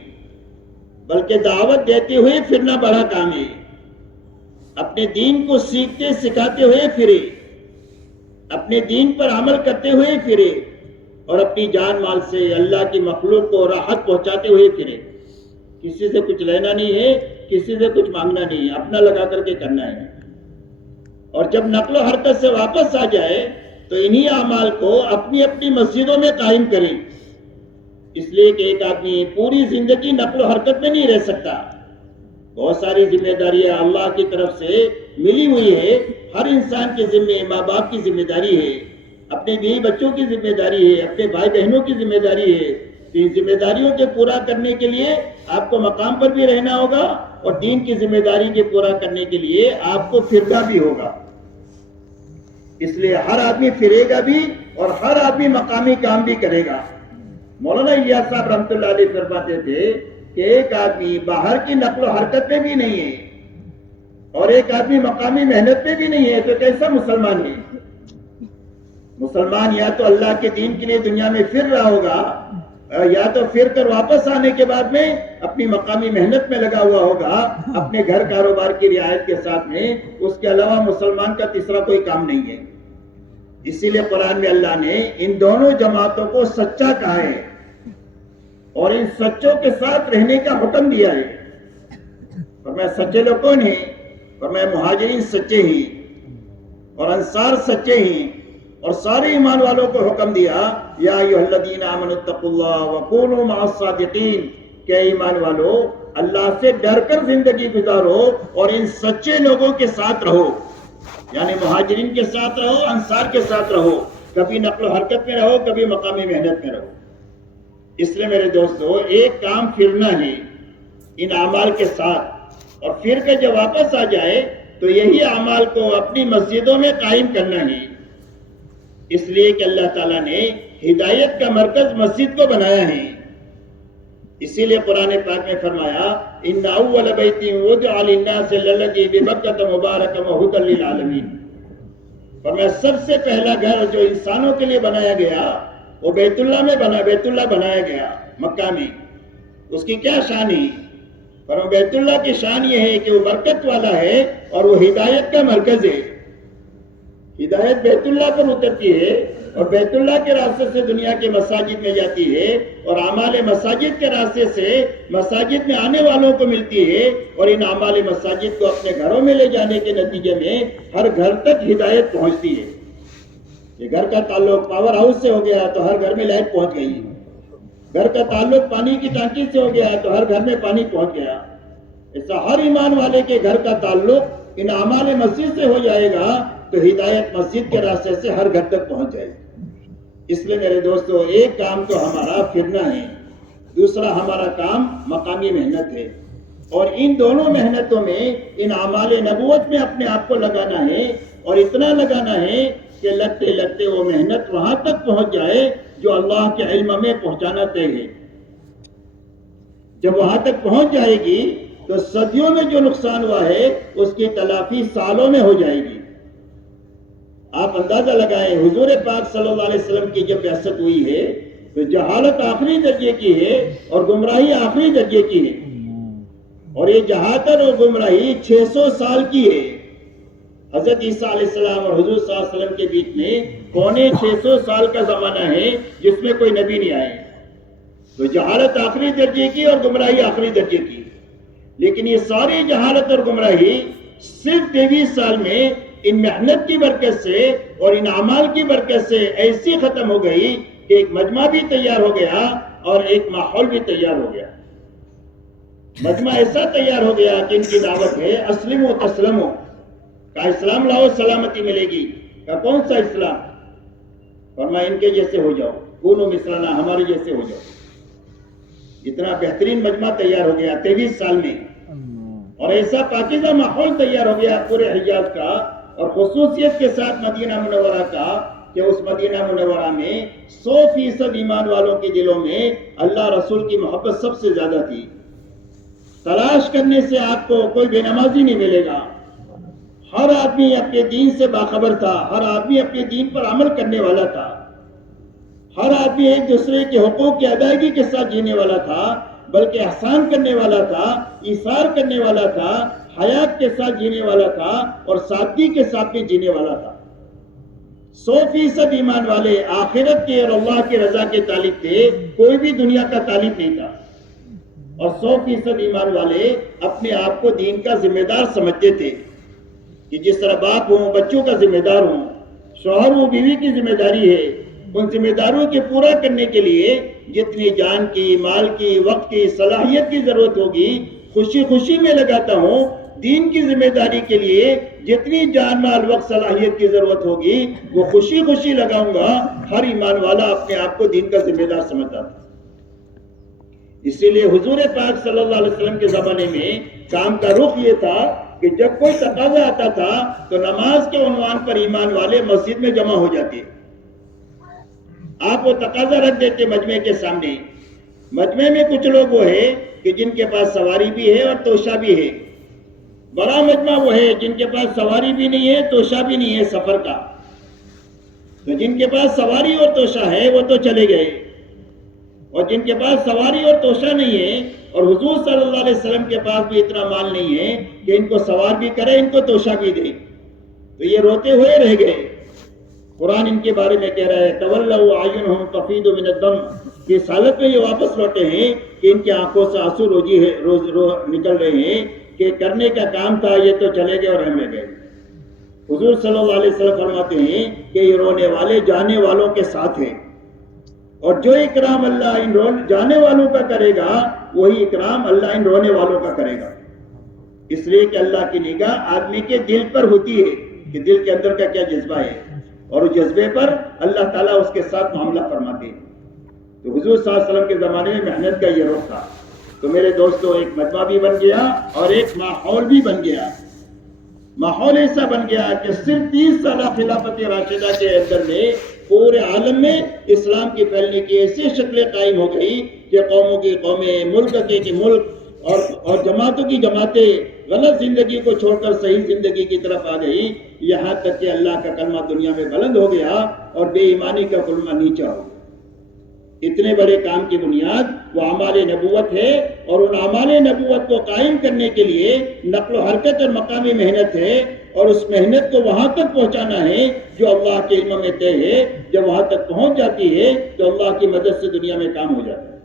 بلکہ دعوت دیتے ہوئے پھرنا بڑا کام ہے. اپنے دین کو سیکھتے سکھاتے ہوئے پھرے، اپنے دین پر عمل کرتے ہوئے پھرے، اور اپنی جان مال سے اللہ کی مخلوق کو راحت پہنچاتے ہوئے پھرے. کسی سے کچھ لینا نہیں ہے، کسی سے کچھ مانگنا نہیں ہے، اپنا لگا کر کے کرنا ہے. اور جب نقل و حرکت سے واپس آ جائے تو انہی اعمال کو اپنی اپنی مسجدوں میں قائم کریں. اس لیے کہ ایک آدمی پوری زندگی نقل و حرکت میں نہیں رہ سکتا. بہت ساری ذمہ داریاں اللہ کی طرف سے ملی ہوئی ہے. ہر انسان کے ذمہ ماں باپ کی ذمہ داری ہے، اپنے بیوی بچوں کی ذمہ داری ہے، اپنے بھائی بہنوں کی ذمہ داری ہے. ان ذمہ داریوں کے پورا کرنے کے لیے آپ کو مقام پر بھی رہنا ہوگا، اور دین کی ذمہ داری کے پورا کرنے کے لیے آپ کو پھرنا بھی ہوگا. اس لیے ہر آدمی پھرے گا بھی اور ہر آدمی مقامی کام بھی کرے گا. مولانا الیاس صاحب رحمۃ اللہ علیہ فرماتے تھے کہ ایک آدمی باہر کی نقل و حرکت میں بھی نہیں ہے اور ایک آدمی مقامی محنت میں بھی نہیں ہے، تو کیسا مسلمان ہے؟ مسلمان یا تو اللہ کے دین کے لیے دنیا میں پھر رہا ہوگا، یا تو پھر کر واپس آنے کے بعد میں اپنی مقامی محنت میں لگا ہوا ہوگا، اپنے گھر کاروبار کی رعایت کے ساتھ میں. اس کے علاوہ مسلمان کا تیسرا کوئی کام نہیں ہے. اسی لیے قرآن میں اللہ نے ان دونوں جماعتوں کو سچا کہا ہے اور ان سچوں کے ساتھ رہنے کا حکم دیا ہے. فرمایا سچے لوگ کون ہیں؟ فرمایا مہاجرین سچے ہیں اور انصار سچے ہیں، اور سارے ایمان والوں کو حکم دیا یا ایھا الذین آمنوا اتقوا اللہ وکونوا مع الصادقین، کہ ایمان والو اللہ سے ڈر کر زندگی گزارو اور ان سچے لوگوں کے ساتھ رہو. یعنی مہاجرین کے ساتھ رہو، انصار کے ساتھ رہو، کبھی نقل و حرکت میں رہو، کبھی مقامی محنت میں رہو. اس لیے میرے دوستو ایک کام پھرنا ہے ان اعمال کے ساتھ، اور پھر کے جب واپس آ جائے تو یہی اعمال کو اپنی مسجدوں میں قائم کرنا ہے. اس لیے کہ اللہ تعالیٰ نے ہدایت کا مرکز مسجد کو بنایا ہے. اسی لیے قرآن پاک میں فرمایا ان اول بیت وضع للناس للذی ببکۃ مبارکا وہدی للعالمین. فرمایا سب سے پہلا گھر جو انسانوں کے لیے بنایا گیا وہ بیت اللہ بنایا گیا مکہ میں. اس کی کیا شان ہے؟ فرمایا بیت اللہ کی شان یہ ہے کہ وہ برکت والا ہے اور وہ ہدایت کا مرکز ہے. ہدایت بیت اللہ پر اترتی ہے اور بیت اللہ کے راستے سے دنیا کے مساجد میں جاتی ہے، اور اعمال مساجد کے راستے سے مساجد میں آنے والوں کو ملتی ہے، اور ان اعمال مساجد کو اپنے گھروں میں لے جانے کے نتیجے میں ہر گھر تک ہدایت پہنچتی ہے. یہ گھر کا تعلق پاور ہاؤس سے ہو گیا تو ہر گھر میں لائٹ پہنچ گئی. گھر کا تعلق پانی کی ٹانکی سے ہو گیا تو ہر گھر میں پانی پہنچ گیا. ایسا ہر ایمان والے کے گھر کا تعلق ان اعمال مسجد سے ہو جائے گا تو ہدایت مسجد کے راستے سے ہر گھر تک پہنچ جائے گی. اس لیے میرے دوستو ایک کام تو ہمارا پھرنا ہے، دوسرا ہمارا کام مقامی محنت ہے، اور ان دونوں محنتوں میں ان اعمال نبوت میں اپنے آپ کو لگانا ہے، اور اتنا لگانا ہے کہ لگتے لگتے وہ محنت وہاں تک پہنچ جائے جو اللہ کے علم میں پہنچانا طے ہے. جب وہاں تک پہنچ جائے گی تو صدیوں میں جو نقصان ہوا ہے اس کی تلافی سالوں میں ہو جائے گی. آپ اندازہ لگائیں حضور پاک صلی اللہ علیہ وسلم کی جب بعثت ہوئی ہے تو جہالت آخری درجے کی ہے اور گمراہی آخری درجے کی ہے، اور یہ جہالت اور گمراہی 600 سال کی ہے. حضرت عیسیٰ علیہ السلام اور حضور صلی اللہ علیہ وسلم کے بیچ میں پونے 600 سال کا زمانہ ہے جس میں کوئی نبی نہیں آئے. تو جہالت آخری درجے کی اور گمراہی آخری درجے کی، لیکن یہ ساری جہالت اور گمراہی صرف 23 سال میں ان محنت کی برکت سے اور ان اعمال کی برکت سے ایسی ختم ہو گئی کہ ایک مجمع بھی تیار ہو گیا اور ایک ماحول بھی تیار ہو گیا. مجمع ایسا تیار ہو گیا کہ ان کی دعوت ہے اسلموا تسلموا، کا اسلام لاؤ سلامتی ملے گی. کا کون سا اسلام؟ فرمایا ان کے جیسے ہو جاؤ، کونوا مثلنا، ہمارے جیسے ہو جاؤ. اتنا بہترین مجمع تیار ہو گیا 23 سال میں، اور ایسا پاکیزہ ماحول تیار ہو گیا پورے حجاز کا، اور خصوصیت کے ساتھ مدینہ منورہ کا، کہ اس مدینہ منورہ میں 100% ایمان والوں کے دلوں میں اللہ رسول کی محبت سب سے زیادہ تھی. تلاش کرنے سے آپ کو کوئی بے نمازی نہیں ملے گا. ہر آدمی اپنے دین سے باخبر تھا، ہر آدمی اپنے دین پر عمل کرنے والا تھا، ہر آدمی ایک دوسرے کے حقوق کی ادائیگی کے ساتھ جینے والا تھا، بلکہ احسان کرنے والا تھا، ایثار کرنے والا تھا، حیات کے ساتھ جینے والا تھا اور سادگی کے ساتھ بھی جینے والا تھا. 100% ایمان والے آخرت کے اور اللہ کی رضا کے طالب تھے، کوئی بھی دنیا کا طالب نہیں تھا. اور 100% ایمان والے اپنے آپ کو دین کا ذمہ دار سمجھتے تھے کہ جس طرح باپ ہوں بچوں کا ذمہ دار ہوں، شوہر و بیوی کی ذمہ داری ہے، ان ذمہ داریوں کے پورا کرنے کے لیے جتنی جان کی، مال کی، وقت کی، صلاحیت کی ضرورت ہوگی خوشی خوشی میں لگاتا ہوں. دین کی ذمہ داری کے لیے جتنی جان، مال، وقت، صلاحیت کی ضرورت ہوگی وہ خوشی خوشی لگاؤں گا. ہر ایمان والا اپنے آپ کو دین کا ذمہ دار سمجھتا تھا. اسی لیے حضور پاک صلی اللہ علیہ وسلم کے زمانے میں کام کا رخ یہ تھا کہ جب کوئی تقاضا آتا تھا تو نماز کے عنوان پر ایمان والے مسجد میں جمع ہو جاتے. آپ وہ تقاضا رکھ دیتے مجمع کے سامنے. مجمع میں کچھ لوگ وہ ہے کہ جن کے پاس سواری بھی ہے اور توشہ بھی ہے. بڑا مجمع وہ ہے جن کے پاس سواری بھی نہیں ہے، توشہ بھی نہیں ہے سفر کا. تو جن کے پاس سواری اور توشہ ہے وہ تو چلے گئے، اور جن کے پاس سواری اور توشہ نہیں ہے اور حضور صلی اللہ علیہ وسلم کے پاس بھی اتنا مال نہیں ہے کہ ان کو سوار بھی کرے، ان کو توشہ بھی دے، تو یہ روتے ہوئے رہ گئے. قرآن ان کے بارے میں کہہ رہا ہے تولوا اعینہم تفیض من الدم. اس حالت میں یہ واپس لوٹے ہیں کہ ان کی آنکھوں سے آنسو نکل رہے ہیں کہ کرنے کا کام تھا یہ تو چلے گئے اور ہم رہ گئے. حضور صلی اللہ علیہ وسلم فرماتے ہیں کہ یہ رونے والے جانے والوں کے ساتھ ہیں، اور جو اکرام اللہ ان جانے والوں کا کرے گا وہی اکرام اللہ ان رونے والوں کا کرے گا. اس لیے کہ اللہ کی نگاہ آدمی کے دل پر ہوتی ہے کہ دل کے اندر کا کیا جذبہ ہے، اور اس جذبے پر اللہ تعالیٰ اس کے ساتھ معاملہ فرماتے ہیں. تو حضور صلی اللہ علیہ وسلم کے زمانے میں محنت کا یہ رخ تھا. تو میرے دوستوں ایک مجمع بھی بن گیا اور ایک ماحول بھی بن گیا. ماحول ایسا بن گیا کہ صرف 30 سالہ خلافت راشدہ کے اندر میں پورے عالم میں اسلام کی پھیلنے کی ایسی شکلیں قائم ہو گئی کہ قوموں کی قومیں، ملک کے ملک اور جماعتوں کی جماعتیں غلط زندگی کو چھوڑ کر صحیح زندگی کی طرف آ گئی. یہاں تک کہ اللہ کا کلمہ دنیا میں بلند ہو گیا اور بے ایمانی کا کلمہ نیچا ہو گیا. اتنے بڑے کام کی بنیاد وہ اعمال نبوت ہے، اور ان اعمال نبوت کو قائم کرنے کے لیے نقل و حرکت اور مقامی محنت ہے، اور اس محنت کو وہاں تک پہنچانا ہے جو اللہ کے علم میں طے ہے. جب وہاں تک پہنچ جاتی ہے تو اللہ کی مدد سے دنیا میں کام ہو جاتا ہے،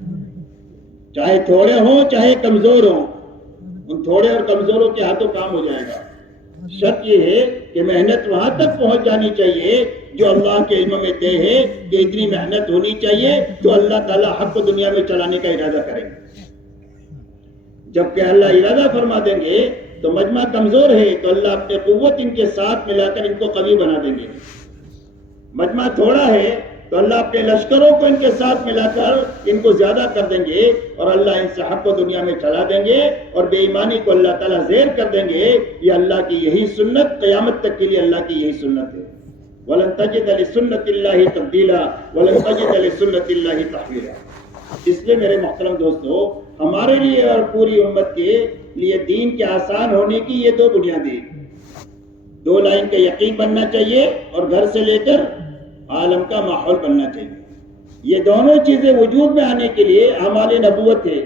چاہے تھوڑے ہوں چاہے کمزور ہوں. ان تھوڑے اور کمزوروں کے ہاتھوں کام ہو جائے گا. شرط یہ ہے کہ محنت وہاں تک پہنچ جانی چاہیے جو اللہ کے علم میں طے ہے کہ اتنی محنت ہونی چاہیے تو اللہ تعالیٰ حق کو دنیا میں چلانے کا ارادہ کریں گے. جبکہ اللہ ارادہ فرما دیں گے تو مجمع کمزور ہے تو اللہ اپنے قوت ان کے ساتھ ملا کر ان کو قوی بنا دیں گے. مجمع تھوڑا ہے تو اللہ اپنے لشکروں کو ان کے ساتھ ملا کر ان کو زیادہ کر دیں گے، اور اللہ ان سے حق کو دنیا میں چلا دیں گے، اور بے ایمانی کو اللہ تعالیٰ زیر کر دیں گے. یہ اللہ کی یہی سنت، قیامت تک کے لیے اللہ کی یہی سنت ہے. وَلَن تَجِدَ لِسُنَّتِ اللَّهِ تَبْدِيلًا وَلَن تَجِدَ لِسُنَّتِ اللَّهِ تَحْوِيلًا. اس لیے میرے محترم دوستو، ہمارے لیے اور پوری امت کے لیے دین کے آسان ہونے کی یہ دو بنیادیں، 2 لائن کا یقین بننا چاہیے اور گھر سے لے کر عالم کا ماحول بننا چاہیے. یہ دونوں چیزیں وجود میں آنے کے لیے اعمال نبوت ہے،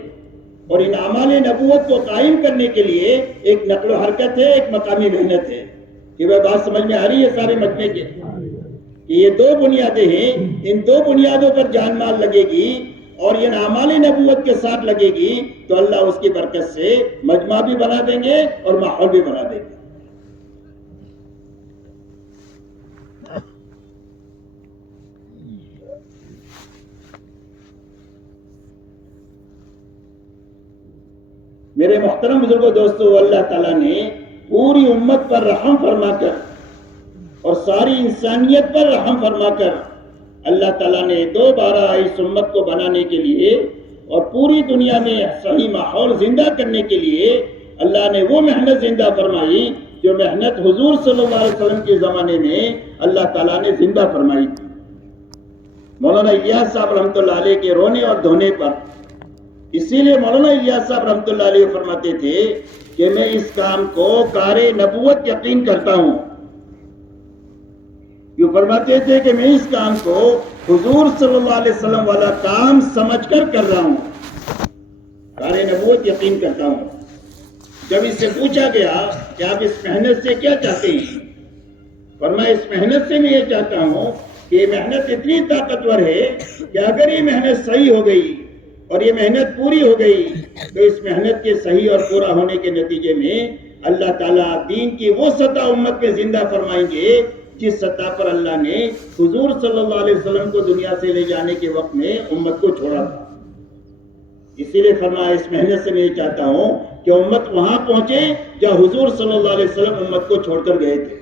اور ان اعمال نبوت کو قائم کرنے کے لیے ایک نقل و حرکت ہے، ایک مقامی محنت ہے. کہ وہ بات سمجھ میں آ رہی ہے سارے مجمع کے کہ یہ 2 بنیادیں ہیں. ان 2 بنیادوں پر جان مال لگے گی اور یہ اعمال نبوت کے ساتھ لگے گی تو اللہ اس کی برکت سے مجمع بھی بنا دیں گے اور ماحول بھی بنا دیں گے. میرے محترم بزرگوں دوستو، اللہ تعالیٰ نے پوری امت پر رحم فرما کر اور ساری انسانیت پر رحم فرما کر اللہ تعالیٰ نے دوبارہ اس امت کو بنانے کے لیے اور پوری دنیا میں صحیح ماحول زندہ کرنے کے لیے اللہ نے وہ محنت زندہ فرمائی جو محنت حضور صلی اللہ علیہ وسلم کے زمانے میں اللہ تعالیٰ نے زندہ فرمائی تھی. مولانا الیاس صاحب رحمۃ اللہ علیہ کے رونے اور دھونے پر، اسی لیے مولانا الیاس صاحب رحمۃ اللہ علیہ فرماتے تھے کہ میں اس کام کو کار نبوت یقین کرتا ہوں. یہ فرماتے تھے کہ میں اس کام کو حضور صلی اللہ علیہ وسلم والا کام سمجھ کر کر رہا ہوں، کار نبوت یقین کرتا ہوں. جب اس سے پوچھا گیا کہ آپ اس محنت سے کیا چاہتے ہیں، فرمایا اس محنت سے میں یہ چاہتا ہوں کہ یہ محنت اتنی طاقتور ہے کہ اگر یہ محنت صحیح ہو گئی اور یہ محنت پوری ہو گئی تو اس محنت کے صحیح اور پورا ہونے کے نتیجے میں اللہ تعالیٰ دین کی وہ سطح امت میں زندہ فرمائیں گے جس سطح پر اللہ نے حضور صلی اللہ علیہ وسلم کو دنیا سے لے جانے کے وقت میں امت کو چھوڑا تھا. اسی لیے فرمایا اس محنت سے میں یہ چاہتا ہوں کہ امت وہاں پہنچے جہاں حضور صلی اللہ علیہ وسلم امت کو چھوڑ کر گئے تھے.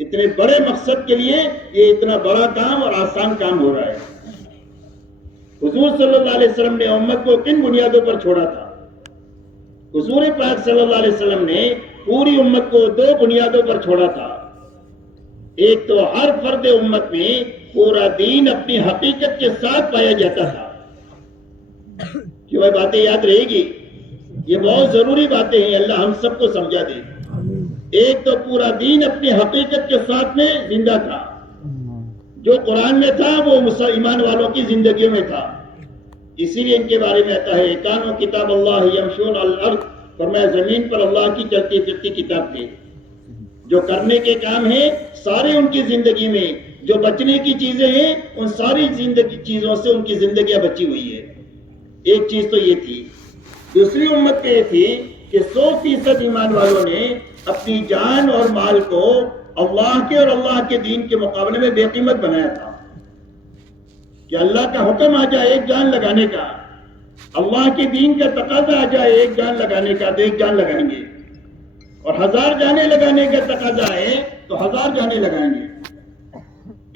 اتنے بڑے مقصد کے لیے یہ اتنا بڑا کام اور آسان کام ہو رہا ہے. حضور صلی اللہ علیہ وسلم نے امت کو کن بنیادوں پر چھوڑا تھا؟ حضور پاک صلی اللہ علیہ وسلم نے پوری امت کو 2 بنیادوں پر چھوڑا تھا. ایک تو ہر فرد امت میں پورا دین اپنی حقیقت کے ساتھ پایا جاتا تھا. کہ وہ باتیں یاد رہے گی، یہ بہت ضروری باتیں ہیں، اللہ ہم سب کو سمجھا دے. ایک تو پورا دین اپنی حقیقت کے ساتھ میں زندہ تھا، جو قرآن میں تھا وہ ایمان والوں کی زندگیوں میں تھا. اسی لیے ان کے بارے میں آتا ہے کانو کتاب اللہ یمشون علی الارض، فرمایا زمین پر اللہ کی چلتی پھرتی کتاب تھی. جو کرنے کے کام ہیں سارے ان کی زندگی میں، جو بچنے کی چیزیں ہیں ان ساری چیزوں سے ان کی زندگیاں بچی ہوئی ہے. ایک چیز تو یہ تھی. دوسری امت پہ یہ تھی کہ 100% ایمان والوں نے اپنی جان اور مال کو اللہ کے اور اللہ کے دین کے مقابلے میں بے قیمت بنایا تھا. کہ اللہ کا حکم آ جائے ایک جان لگانے کا، اللہ کے دین کا تقاضا آ جائے ایک جان لگانے کا تو ایک جان لگائیں گے، اور 1000 جانیں لگانے کا تقاضا ہے تو 1000 جانیں لگائیں گے.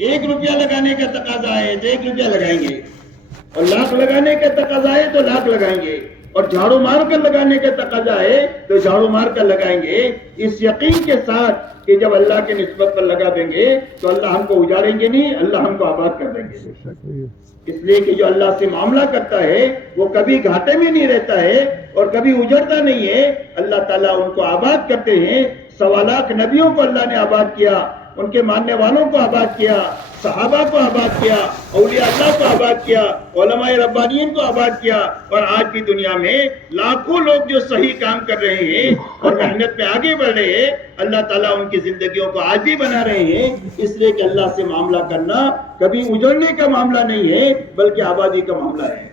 1 روپیہ لگانے کا تقاضا ہے تو 1 روپیہ لگائیں گے، اور 1,00,000 لگانے کا تقاضا ہے تو 1,00,000 لگائیں گے، اور جھاڑو مار کر لگانے کا تقاضا ہے تو جھاڑو مار کر لگائیں گے، اس یقین کے ساتھ کہ جب اللہ کے نسبت پر لگا دیں گے تو اللہ ہم کو اجاڑیں گے نہیں، اللہ ہم کو آباد کر دیں گے. اس لیے کہ جو اللہ سے معاملہ کرتا ہے وہ کبھی گھاٹے میں نہیں رہتا ہے اور کبھی اجڑتا نہیں ہے. اللہ تعالیٰ ان کو آباد کرتے ہیں. 1.25 لاکھ نبیوں کو اللہ نے آباد کیا، ان کے ماننے والوں کو آباد کیا، صحابہ کو آباد کیا، اولیاء اللہ کو آباد کیا، علماء ربانیین کو آباد کیا. اور آج بھی دنیا میں لاکھوں لوگ جو صحیح کام کر رہے ہیں اور محنت میں آگے بڑھ رہے ہیں، اللہ تعالیٰ ان کی زندگیوں کو آج بھی بنا رہے ہیں. اس لیے کہ اللہ سے معاملہ کرنا کبھی اجڑنے کا معاملہ نہیں ہے بلکہ آبادی کا معاملہ ہے،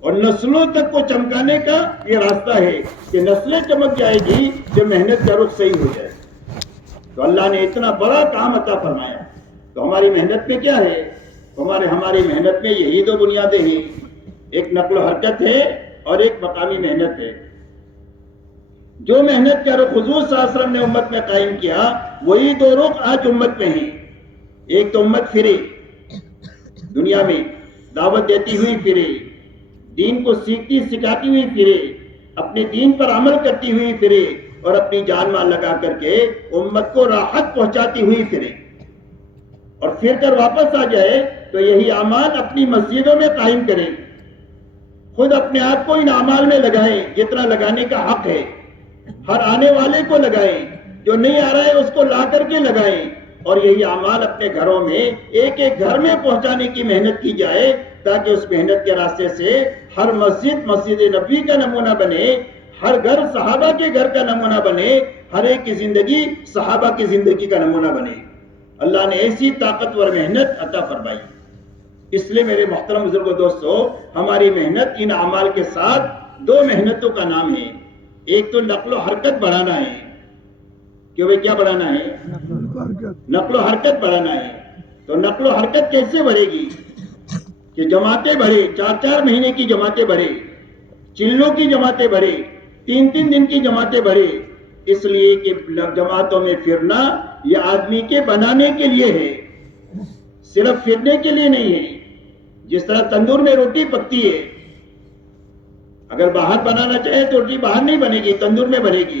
اور نسلوں تک کو چمکانے کا یہ راستہ ہے کہ نسلیں چمک جائے گی جب محنت کا رخ صحیح ہو جائے. تو اللہ نے اتنا بڑا کام عطا فرمایا. تو ہماری محنت میں کیا ہے؟ ہماری محنت میں یہی 2 بنیادیں ہیں، ایک نقل و حرکت ہے اور ایک مقامی محنت ہے. جو محنت کا رخ حضور صلی اللہ علیہ وسلم نے امت میں قائم کیا وہی 2 رخ آج امت میں ہیں. ایک تو امت پھرے، دنیا میں دعوت دیتی ہوئی پھرے، دین کو سیکھتی سکھاتی ہوئی پھرے، اپنے دین پر عمل کرتی ہوئی پھرے، اور اپنی جان مال لگا کر کے امت کو راحت پہنچاتی ہوئی پھرے. اور پھر کر واپس آ جائے تو یہی اعمال اپنی مسجدوں میں قائم کریں، خود اپنے آپ کو ان اعمال میں لگائیں جتنا لگانے کا حق ہے، ہر آنے والے کو لگائیں، جو نہیں آ رہا ہے اس کو لا کر کے لگائیں، اور یہی اعمال اپنے گھروں میں ایک ایک گھر میں پہنچانے کی محنت کی جائے تاکہ اس محنت کے راستے سے ہر مسجد نبوی کا نمونہ بنے، ہر گھر صحابہ کے گھر کا نمونہ بنے، ہر ایک کی زندگی صحابہ کی زندگی کا نمونہ بنے. اللہ نے ایسی طاقتور محنت عطا فرمائی. اس لیے میرے محترم بزرگوں دوستو، ہماری محنت ان اعمال کے ساتھ 2 محنتوں کا نام ہے. ایک تو نقل و حرکت بڑھانا ہے. کہ بھئی کیا بڑھانا ہے؟ نقل و حرکت بڑھانا ہے. تو نقل و حرکت کیسے بڑھے گی؟ کہ جماعتیں بڑھے، 4 مہینے کی جماعتیں بڑھے، چلوں کی جماعتیں بڑھے، 3 دن کی جماعتیں بڑھے. اس لیے کہ جماعتوں میں پھرنا یہ آدمی کے بنانے کے لیے ہے، صرف پھرنے کے لیے نہیں ہے. جس طرح تندور میں روٹی پکتی ہے، اگر باہر بنانا چاہے تو روٹی باہر نہیں بنے گی، تندور میں بنے گی.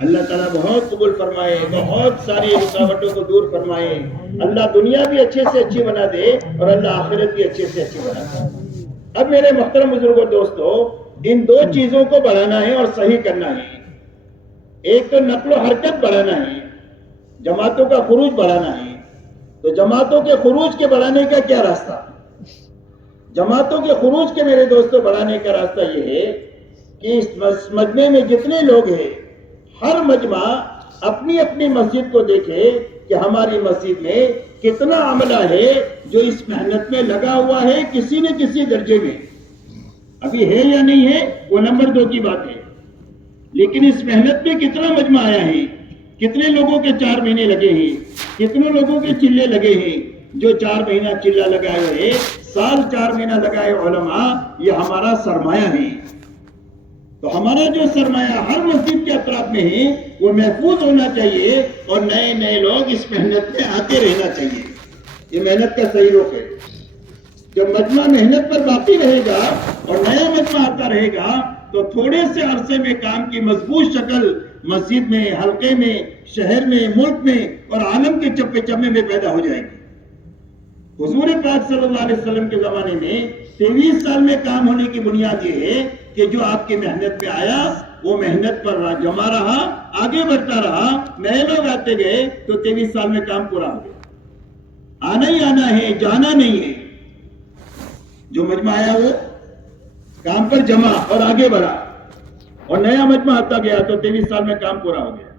اللہ تعالیٰ بہت قبول فرمائے, بہت ساری رکاوٹوں کو دور فرمائے. اللہ دنیا بھی اچھے سے اچھی بنا دے اور اللہ آخرت بھی اچھے سے اچھی بنا دے. اب میرے محترم بزرگوں دوستو, ان دو چیزوں کو بڑھانا ہے اور صحیح کرنا ہے. ایک تو نقل و حرکت بڑھانا ہے, جماعتوں کا خروج بڑھانا ہے. تو جماعتوں کے خروج کے بڑھانے کا کیا راستہ؟ جماعتوں کے خروج کے میرے دوستوں بڑھانے کا راستہ یہ ہے کہ اس مجمع میں جتنے لوگ ہیں, ہر مجمع اپنی اپنی مسجد کو دیکھے کہ ہماری مسجد میں کتنا عملہ ہے جو اس محنت میں لگا ہوا ہے کسی نہ کسی درجے میں. ابھی ہے یا نہیں ہے وہ نمبر 2 کی بات ہے, لیکن اس محنت میں کتنا مجمع آیا ہے, کتنے لوگوں کے 4 مہینے لگے ہیں, کتنے لوگوں کے چلے لگے ہیں. جو 4 مہینہ چلہ لگائے ہوئے, سال 4 مہینہ لگائے علماء, یہ ہمارا سرمایہ ہے. تو ہمارا جو سرمایہ ہر مسجد کے اطراف میں ہے وہ محفوظ ہونا چاہیے اور نئے نئے لوگ اس محنت میں آتے رہنا چاہیے. یہ محنت کا صحیح رخ ہے. جب مجمع محنت پر باقی رہے گا اور نیا مجمع آتا رہے گا تو تھوڑے سے عرصے میں کام کی مضبوط شکل مسجد میں, حلقے میں, شہر میں, ملک میں اور عالم کے چپے چپے میں پیدا ہو جائے گی. حضور پاک صلی اللہ علیہ وسلم کے زمانے میں 23 سال میں کام ہونے کی بنیاد یہ ہے کہ جو آپ کی محنت پہ آیا وہ محنت پر جمع رہا, آگے بڑھتا رہا, نئے لوگ آتے گئے تو 23 سال میں کام پورا ہو گیا. آنا ہی آنا ہے, جانا نہیں ہے. جو مجمع آیا وہ کام پر جمع اور آگے بڑھا اور نیا مجمع آتا گیا تو 23 سال میں کام پورا ہو گیا.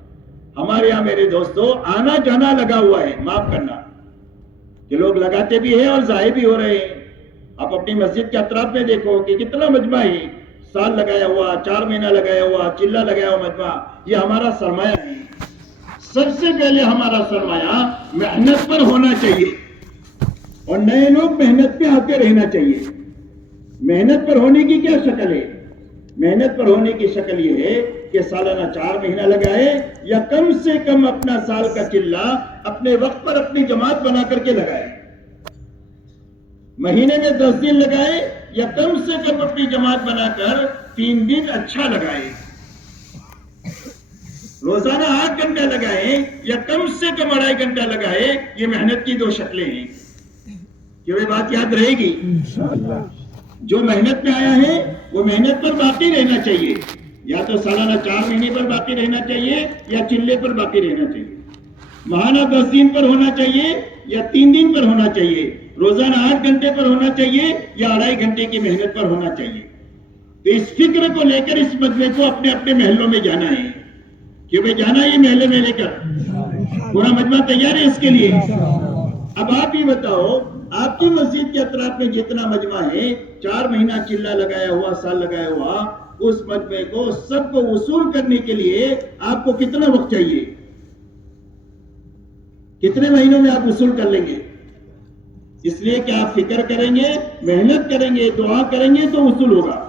ہمارے یہاں میرے دوستو آنا جانا لگا ہوا ہے. معاف کرنا کہ لوگ لگاتے بھی ہیں اور ضائع بھی ہو رہے ہیں. آپ اپنی مسجد کے اطراف میں دیکھو کہ کتنا مجمع ہے, سال لگایا ہوا, 4 مہینہ لگایا ہوا, چلہ لگایا ہوا مجمع. یہ ہمارا سرمایہ ہے. سب سے پہلے ہمارا سرمایہ محنت پر ہونا چاہیے اور نئے لوگ محنت پہ آتے رہنا چاہیے. محنت پر ہونے کی کیا شکل ہے؟ محنت پر ہونے کی شکل یہ ہے کہ سالانہ 4 مہینہ لگائے یا کم سے کم اپنا سال کا چلہ اپنے وقت پر اپنی جماعت بنا کر کے لگائے. مہینے میں 10 دن لگائے یا کم سے کم اپنی جماعت بنا کر 3 دن اچھا لگائے. روزانہ 8 گھنٹہ لگائے یا کم سے کم 2.5 گھنٹہ لگائے. یہ محنت کی 2 شکلیں ہیں. یہ بات یاد رہے گی. جو محنت میں آیا ہے وہ محنت پر باقی رہنا چاہیے. یا تو سالانہ 4 مہینے پر باقی رہنا چاہیے یا چلے پر باقی رہنا چاہیے. ماہانہ 10 دن پر ہونا چاہیے یا 3 دن پر ہونا چاہیے. روزانہ 8 گھنٹے پر ہونا چاہیے یا 2.5 گھنٹے کی محنت پر ہونا چاہیے. تو اس فکر کو لے کر اس مجمع کو اپنے اپنے محلوں میں جانا ہے کہ بھئی جانا ہے محلے میں لے کر. پورا مجمع تیار ہے اس کے لیے. اب آپ ہی بتاؤ, آپ کی مسجد کے اطراف میں جتنا مجمع ہے, 4 مہینہ چلہ لگایا ہوا, سال لگایا ہوا, اس مجمع کو سب کو وصول کرنے کے لیے آپ کو کتنا وقت چاہیے؟ کتنے مہینوں میں آپ وصول کر لیں گے؟ اس لیے کہ آپ فکر کریں گے, محنت کریں گے, دعا کریں گے تو وصول ہوگا.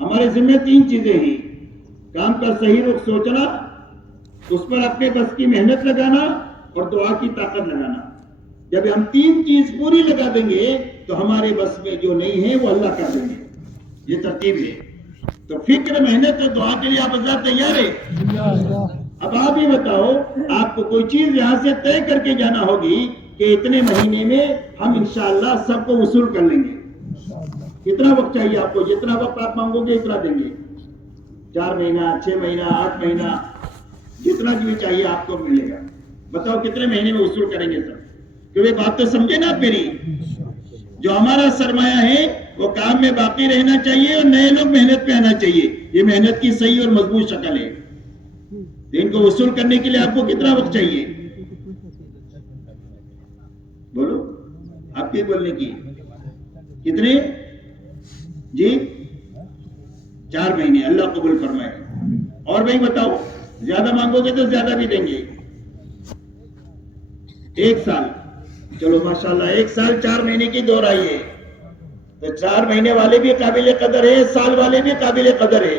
ہمارے ذمہ 3 چیزیں ہیں. کام کا صحیح رخ سوچنا, اس پر اپنے بس کی محنت لگانا اور دعا کی طاقت لگانا. جب ہم 3 چیز پوری لگا دیں گے تو ہمارے بس میں جو نہیں ہے وہ اللہ کر دیں گے. یہ ترتیب ہے. تو فکر, محنت اور دعا کے لیے آپ حضرات تیار ہے؟ اب آپ ہی بتاؤ, آپ کو کوئی چیز یہاں سے طے کر کے جانا ہوگی کہ اتنے مہینے میں ہم انشاءاللہ سب کو وصول کر لیں گے. کتنا وقت چاہیے آپ کو؟ جتنا وقت آپ مانگو گے اتنا دیں گے. 4 مہینہ, 6 مہینہ, 8 مہینہ, جتنا بھی چاہیے آپ کو ملے گا. بتاؤ کتنے مہینے میں وصول کریں گے سب؟ کیونکہ بات تو سمجھے نا آپ میری. جو ہمارا سرمایہ ہے وہ کام میں باقی رہنا چاہیے اور نئے لوگ محنت پہ آنا چاہیے. یہ محنت کی صحیح اور مضبوط شکل ہے. ان کو وصول کرنے کے لیے آپ کو کتنا وقت چاہیے؟ بولو, آپ کی بولنے کی کتنے؟ جی 4 مہینے. اللہ قبول فرمائے. اور بھائی بتاؤ, زیادہ مانگو گے تو زیادہ بھی دیں گے. 1 سال, چلو ماشاءاللہ 1 سال 4 مہینے کی دور آئی ہے. تو 4 مہینے والے بھی قابل قدر ہے, سال والے بھی قابل قدر ہے.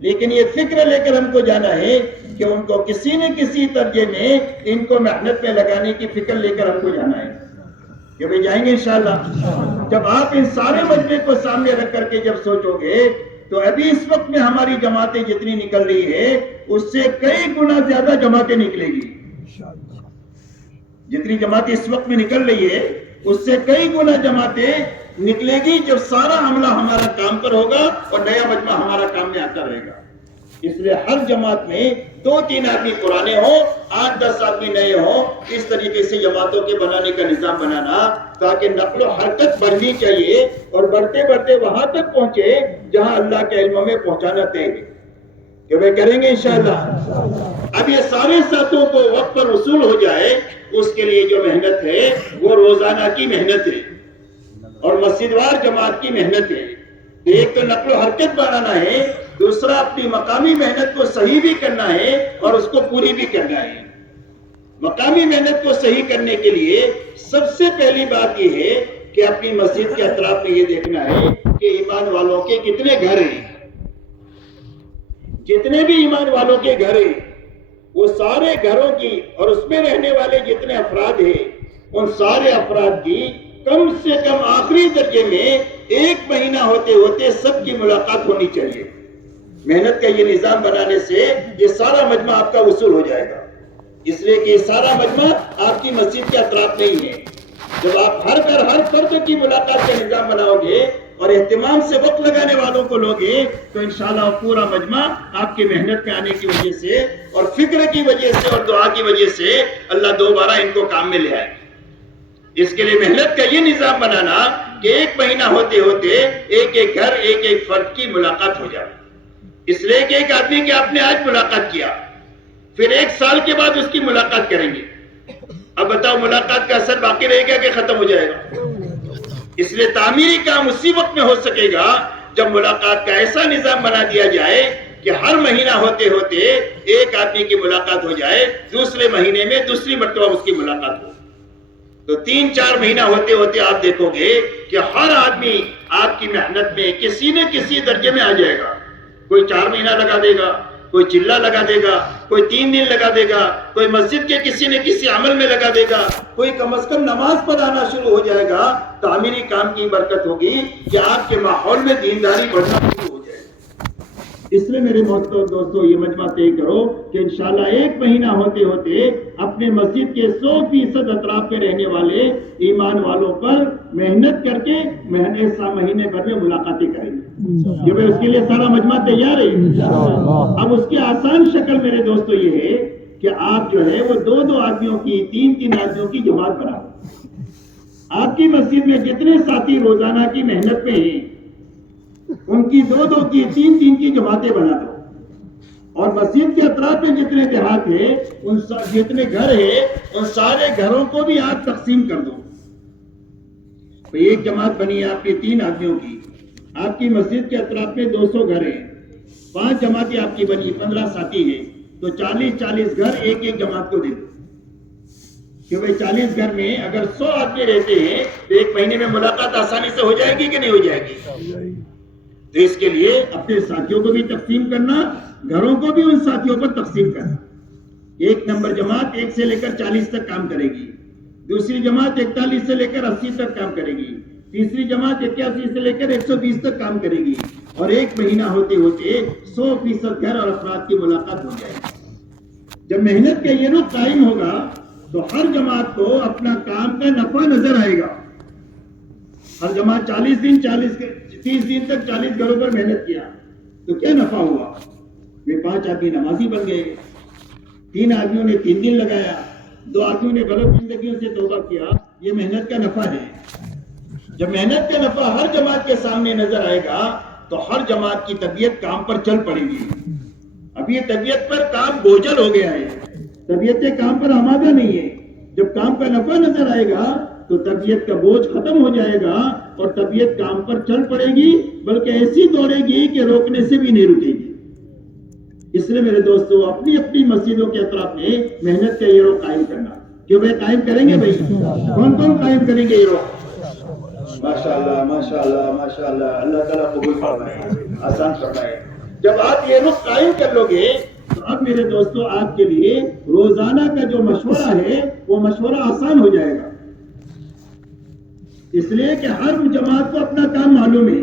لیکن یہ فکر لے کر ہم کو جانا ہے کہ ان کو کسی نہ کسی درجے میں ان کو محنت میں لگانے کی فکر لے کر ہم کو جانا ہے کہ بھئی جائیں گے انشاءاللہ. جب آپ ان سارے مجمع کو سامنے رکھ کر کے جب سوچو گے تو ابھی اس وقت میں ہماری جماعتیں جتنی نکل رہی ہے اس سے کئی گنا زیادہ جماعتیں نکلے گی. جتنی جماعتیں اس وقت میں نکل رہی ہے اس سے کئی گنا جماعتیں نکلے گی جب سارا عملہ ہمارا کام پر ہوگا اور نیا مجمع ہمارا کام میں آتا رہے گا. اس لیے ہر جماعت میں 2-3 آدمی پرانے ہوں، 8-10 آدمی نئے ہوں. اس طریقے سے جماعتوں کے بنانے کا نظام بنانا تاکہ نقل و حرکت بڑھنی چاہیے اور بڑھتے بڑھتے وہاں تک پہنچے جہاں اللہ کے علم میں پہنچانا طے ہے کہ وہ کریں گے انشاءاللہ. اب یہ سارے ساتھوں کو وقت پر وصول ہو جائے اس کے لیے جو محنت ہے وہ روزانہ کی محنت ہے اور مسجد وار جماعت کی محنت ہے. ایک تو نقل و حرکت بڑھانا ہے، دوسرا اپنی مقامی محنت کو صحیح بھی کرنا ہے اور اس کو پوری بھی کرنا ہے. مقامی محنت کو صحیح کرنے کے لیے سب سے پہلی بات یہ ہے کہ اپنی مسجد کے اطراف میں یہ دیکھنا ہے کہ ایمان والوں کے کتنے گھر ہیں. جتنے بھی ایمان والوں کے گھر ہیں وہ سارے گھروں کی اور اس میں رہنے والے جتنے افراد ہیں ان سارے افراد کی کم سے کم آخری درجے میں 1 مہینہ ہوتے ہوتے سب کی ملاقات ہونی چاہیے. محنت کا یہ نظام بنانے سے یہ سارا مجمع آپ کا وصول ہو جائے گا. اس لیے کہ یہ سارا مجمع آپ کی مسجد کے اطراف نہیں ہے. جب آپ ہر گھر ہر فرد کی ملاقات کا نظام بناؤ گے اور اہتمام سے وقت لگانے والوں کو لوگے تو انشاءاللہ پورا مجمع آپ کی محنت میں آنے کی وجہ سے اور فکر کی وجہ سے اور دعا کی وجہ سے اللہ دوبارہ ان کو کام میں لے آئے. اس کے لیے محنت کا یہ نظام بنانا کہ 1 مہینہ ہوتے ہوتے ایک گھر ایک فرد کی ملاقات ہو جائے. اس لیے کہ ایک آدمی کی آپ نے آج ملاقات کیا پھر 1 سال کے بعد اس کی ملاقات کریں گے. اب بتاؤ ملاقات کا اثر باقی رہے گا کہ ختم ہو جائے گا؟ اس لیے تعمیری کام اسی وقت میں ہو سکے گا جب ملاقات کا ایسا نظام بنا دیا جائے کہ ہر مہینہ ہوتے ہوتے ایک آدمی کی ملاقات ہو جائے، دوسرے مہینے میں دوسری مرتبہ اس کی ملاقات ہو. تو 3-4 مہینہ ہوتے ہوتے آپ دیکھو گے کہ ہر آدمی آپ کی محنت میں کسی نہ کسی درجے میں آ جائے گا. کوئی 4 مہینہ لگا دے گا، کوئی چلہ لگا دے گا، کوئی 3 دن لگا دے گا، کوئی مسجد کے کسی نہ کسی عمل میں لگا دے گا، کوئی کم از کم نماز پر آنا شروع ہو جائے گا. تعمیری کام کی برکت ہوگی کہ آپ کے ماحول میں دینداری بڑھنا شروع ہو جائے گا. اس لیے میرے دوستو یہ مجمع طے کرو کہ انشاءاللہ 1 مہینہ ہوتے ہوتے اپنے مسجد کے 100% اطراف میں رہنے والے ایمان والوں پر محنت کر کے مہینے بھر میں ملاقاتیں کریں گے کہ اس کے لیے سارا مجمع تیار ہے. اب اس کی آسان شکل میرے دوستو یہ ہے کہ آپ جو ہے وہ 2-2 آدمیوں کی 3-3 آدمیوں کی جماعت بناؤ. آپ کی مسجد میں جتنے ساتھی روزانہ کی محنت میں ہیں ان کی 2-2 کی 3-3 کی جماعتیں بنا دو اور مسجد کے اطراف میں جتنے دیہات ہیں ان جتنے گھر ہیں ان سارے گھروں کو بھی آپ تقسیم کر دو. تو ایک جماعت بنی آپ کی 3 آدمیوں کی، آپ کی مسجد کے اطراف میں 200 گھر ہیں، 5 جماعتیں آپ کی بنی، 15 ساتھی ہیں، تو 40 گھر ایک جماعت کو دے دو کہ بھئی 40 گھر میں اگر 100 آدمی رہتے ہیں تو 1 مہینے میں ملاقات آسانی سے ہو جائے گی کہ نہیں ہو جائے گی؟ تو اس کے لیے اپنے ساتھیوں کو بھی تقسیم کرنا، گھروں کو بھی ان ساتھیوں پر تقسیم کرنا. 1 نمبر جماعت 1 سے لے کر 40 تک کام کرے گی، دوسری جماعت 41 سے لے کر 80 تک کام کرے گی، تیسری جماعت 81 سے لے کر 120 تک کام کرے گی اور 1 مہینہ ہوتے ہوتے 100% گھر اور افراد کی ملاقات ہو جائے گی. جب محنت کا یہ رخ قائم ہوگا تو ہر جماعت کو اپنا کام کا نفع نظر آئے گا. ہر جماعت 30 دن تک 40 گھروں پر محنت کیا تو کیا نفع ہوا؟ 5 آدمی نمازی بن گئے، 3 آدمیوں نے 3 دن لگایا، 2 آدمیوں نے غلط زندگیوں سے توبہ کیا. یہ محنت کا نفع ہے. جب محنت کا نفع ہر جماعت کے سامنے نظر آئے گا تو ہر جماعت کی طبیعت کام پر چل پڑے گی. اب یہ طبیعت پر کام بوجھل ہو گیا ہے، طبیعت کام پر آمادہ نہیں ہے. جب کام کا نفع نظر آئے گا تو طبیعت کا بوجھ ختم ہو جائے گا اور طبیعت کام پر چل پڑے گی، بلکہ ایسی دوڑے گی کہ روکنے سے بھی نہیں رکے گی. اس لیے میرے دوستو اپنی اپنی مسجدوں کے اطراف میں محنت کا یہ رخ قائم کرنا. کیوں بھائی قائم کریں گے؟ بھائی کون کون قائم کریں گے یہ رخ؟ ماشاءاللہ ماشاءاللہ ماشاءاللہ. اللہ تعالیٰ قبول فرمائے، آسان فرمائے. جب آپ یہ رخ قائم کر لو گے تو اب میرے دوستو آپ کے لیے روزانہ کا جو مشورہ ہے وہ مشورہ آسان ہو جائے گا. اس لیے کہ ہر جماعت کو اپنا کام معلوم ہے.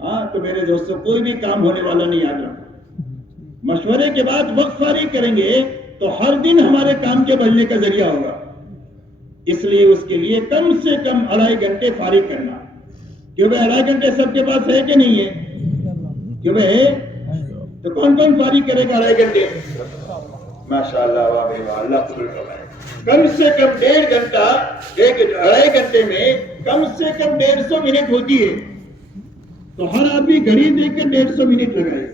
ہاں تو میرے دوستوں کوئی بھی کام ہونے والا نہیں. یاد رکھو مشورے کے بعد وقت فارغ کریں گے تو ہر دن ہمارے کام کے بڑھنے کا ذریعہ ہوگا. اس لیے اس کے لیے کم سے کم 2.5 گھنٹے فارغ کرنا. کیوں بھائی 2.5 گھنٹے سب کے پاس ہے کہ نہیں ہے؟ کیوں بھائی ہے؟ تو کون کون فارغ کرے گا 2.5 گھنٹے؟ ماشاءاللہ واہ بھائی واہ، اللہ قبول فرمائے. کم سے کم 1.5 گھنٹہ، 2.5 گھنٹے میں کم سے کم 150 منٹ ہوتی ہے. تو ہر آدمی گھڑی دیکھ کر 150 منٹ لگائے.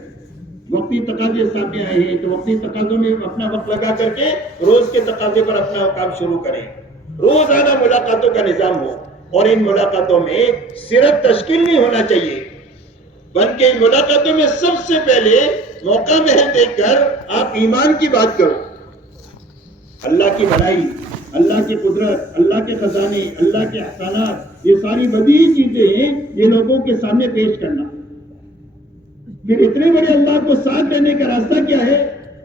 وقتی تقاضے سامنے آئے ہیں تو وقتی تقاضوں میں اپنا وقت لگا کر کے روز کے تقاضے پر اپنا کام شروع کریں. روزانہ ملاقاتوں کا نظام ہو، اور ان ملاقاتوں میں صرف تشکیل نہیں ہونا چاہیے، بلکہ ان ملاقاتوں میں سب سے پہلے موقع محل دیکھ کر آپ ایمان کی بات کرو. اللہ کی بڑائی، اللہ کی قدرت، اللہ کے خزانے، اللہ کے احسانات، یہ ساری بدیہی چیزیں ہیں، یہ لوگوں کے سامنے پیش کرنا. پھر اتنے بڑے اللہ کو ساتھ دینے کا راستہ کیا ہے؟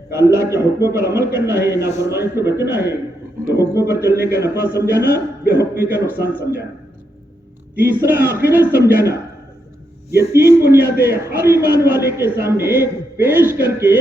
کہ اللہ کے حکموں پر عمل کرنا ہے، نافرمانی سے بچنا ہے. تو حکموں پر چلنے کا نفع سمجھانا، بے حکمی کا نقصان سمجھانا. تیسرا آخرت سمجھانا. یہ 3 بنیادیں ہر ایمان والے کے سامنے پیش کر کے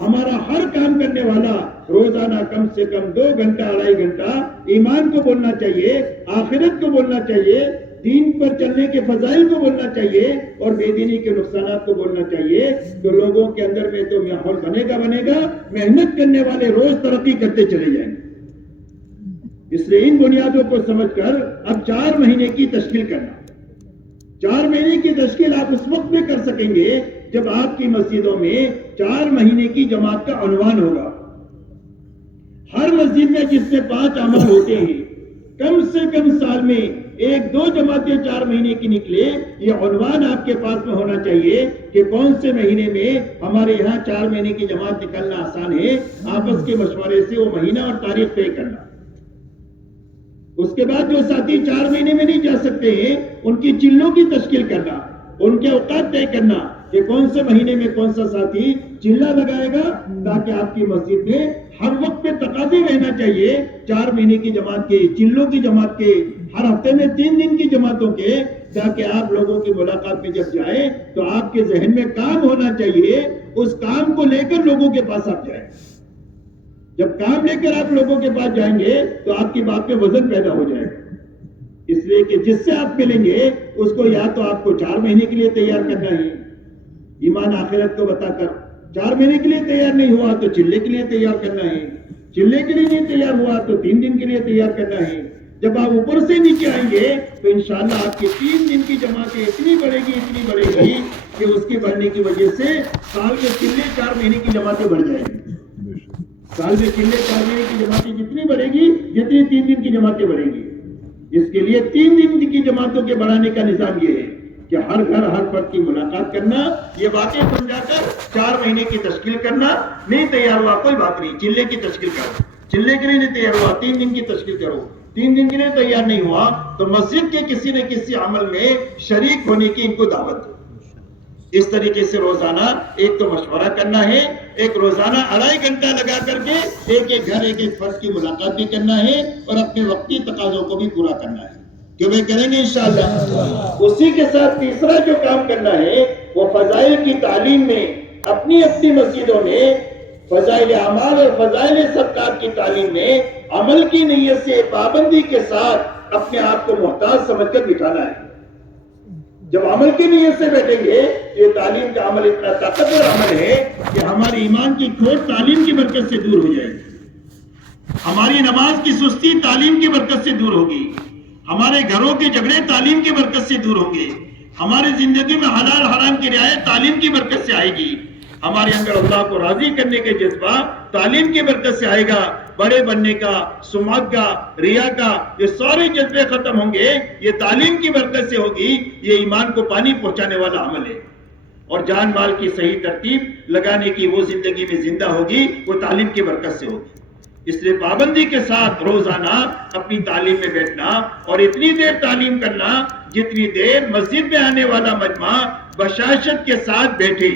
ہمارا ہر کام کرنے والا روزانہ کم سے کم 2 گھنٹہ 2.5 گھنٹہ ایمان کو بولنا چاہیے، آخرت کو بولنا چاہیے، دین پر چلنے کے فضائل کو بولنا چاہیے، اور بے دینی کے نقصانات کو بولنا چاہیے. تو لوگوں کے اندر میں تو ماحول بنے گا، محنت کرنے والے روز ترقی کرتے چلے جائیں گے. اس لیے ان بنیادوں کو سمجھ کر اب 4 مہینے کی تشکیل کرنا. 4 مہینے کی تشکیل آپ اس وقت میں کر سکیں گے جب آپ کی مسجدوں میں 4 مہینے کی جماعت کا عنوان ہوگا. ہر مسجد میں جس سے 5 عمل ہوتے ہیں، کم سے کم سال میں 1-2 جماعتیں 4 مہینے کی نکلے. یہ عنوان آپ کے پاس میں ہونا چاہیے کہ کون سے مہینے میں ہمارے یہاں 4 مہینے کی جماعت نکلنا آسان ہے. آپس کے مشورے سے وہ مہینہ اور تاریخ طے کرنا. اس کے بعد جو ساتھی 4 مہینے میں نہیں جا سکتے ہیں، ان کی چلوں کی تشکیل کرنا، ان کے اوقات طے کرنا کہ کون سے مہینے میں کون سا ساتھی چلہ لگائے گا، تاکہ آپ کی مسجد میں ہر وقت پہ تقاضے رہنا چاہیے 4 مہینے کی جماعت کے، چلوں کی جماعت کے، ہر ہفتے میں 3 دن کی جماعتوں کے، تاکہ آپ لوگوں کی ملاقات میں جب جائیں تو آپ کے ذہن میں کام ہونا چاہیے. اس کام کو لے کر لوگوں کے پاس آپ جائیں. جب کام لے کر آپ لوگوں کے پاس جائیں گے تو آپ کی بات میں وزن پیدا ہو جائے گا. اس لیے کہ جس سے آپ ملیں گے اس کو یا تو آپ کو 4 مہینے کے لیے تیار کرنا ہے، ایمان آخرت کو بتا کر. 4 مہینے کے لیے تیار نہیں ہوا تو چلے کے لیے تیار کرنا ہے. چلے کے لیے نہیں تیار ہوا تو 3 دن کے لیے تیار کرنا ہے. جب آپ اوپر سے نیچے آئیں گے تو انشاءاللہ آپ کی 3 دن کی جماعتیں اتنی بڑھے گی کہ اس کی بڑھنے کی وجہ سے سال کے چلے 4 مہینے کی جماعتیں بڑھ جائیں گی. سال میں چلے 4 مہینے کی جماعتیں جتنی بڑھے گی، جتنی 3 دن کی جماعتیں بڑھیں گی. اس کے لیے 3 دن کی جماعتوں کے بڑھانے کا نظام یہ ہے کہ ہر گھر ہر فرد کی ملاقات کرنا، یہ باتیں سمجھا کر 4 مہینے کی تشکیل کرنا. نہیں تیار ہوا کوئی بات نہیں، چلے کی تشکیل کرو. چلے کے لیے نہیں تیار ہوا 3 دن کی تشکیل کرو. 3 دن کے لیے تیار نہیں ہوا تو مسجد کے کسی نہ کسی عمل میں شریک ہونے کی ان کو دعوت دو. اس طریقے سے روزانہ ایک تو مشورہ کرنا ہے، ایک روزانہ 2.5 گھنٹہ لگا کر کے ایک گھر ایک فرد کی ملاقات بھی کرنا ہے، اور اپنے وقتی تقاضوں کو بھی پورا کرنا ہے. کہ وہ کریں گے انشاءاللہ. اسی کے ساتھ تیسرا جو کام کرنا ہے وہ فضائل کی تعلیم میں، اپنی اپنی مسجدوں میں فضائل اعمال اور فضائل صدقات کی تعلیم میں عمل کی نیت سے پابندی کے ساتھ اپنے آپ کو محتاج سمجھ کر بٹھانا ہے. جب عمل کی نیت سے بیٹھیں گے تو یہ تعلیم کا عمل اتنا طاقتور عمل ہے کہ ہماری ایمان کی کھوٹ تعلیم کی برکت سے دور ہو جائے گی. ہماری نماز کی سستی تعلیم کی برکت سے دور ہوگی. ہمارے گھروں کے جھگڑے تعلیم کی برکت سے دور ہوں گے. ہماری زندگی میں حلال حرام کی رعایت تعلیم کی برکت سے آئے گی. ہمارے اندر اللہ کو راضی کرنے کے جذبہ تعلیم کی برکت سے آئے گا. بڑے بننے کا، سمعت کا، ریا کا، یہ سارے جذبے ختم ہوں گے. یہ تعلیم کی برکت سے ہوگی. یہ ایمان کو پانی پہنچانے والا عمل ہے. اور جان مال کی صحیح ترتیب لگانے کی وہ زندگی میں زندہ ہوگی، وہ تعلیم کی برکت سے ہوگی. اس لیے پابندی کے ساتھ روزانہ اپنی تعلیم میں بیٹھنا، اور اتنی دیر تعلیم کرنا جتنی دیر مسجد میں آنے والا مجمع بشاشت کے ساتھ بیٹھے.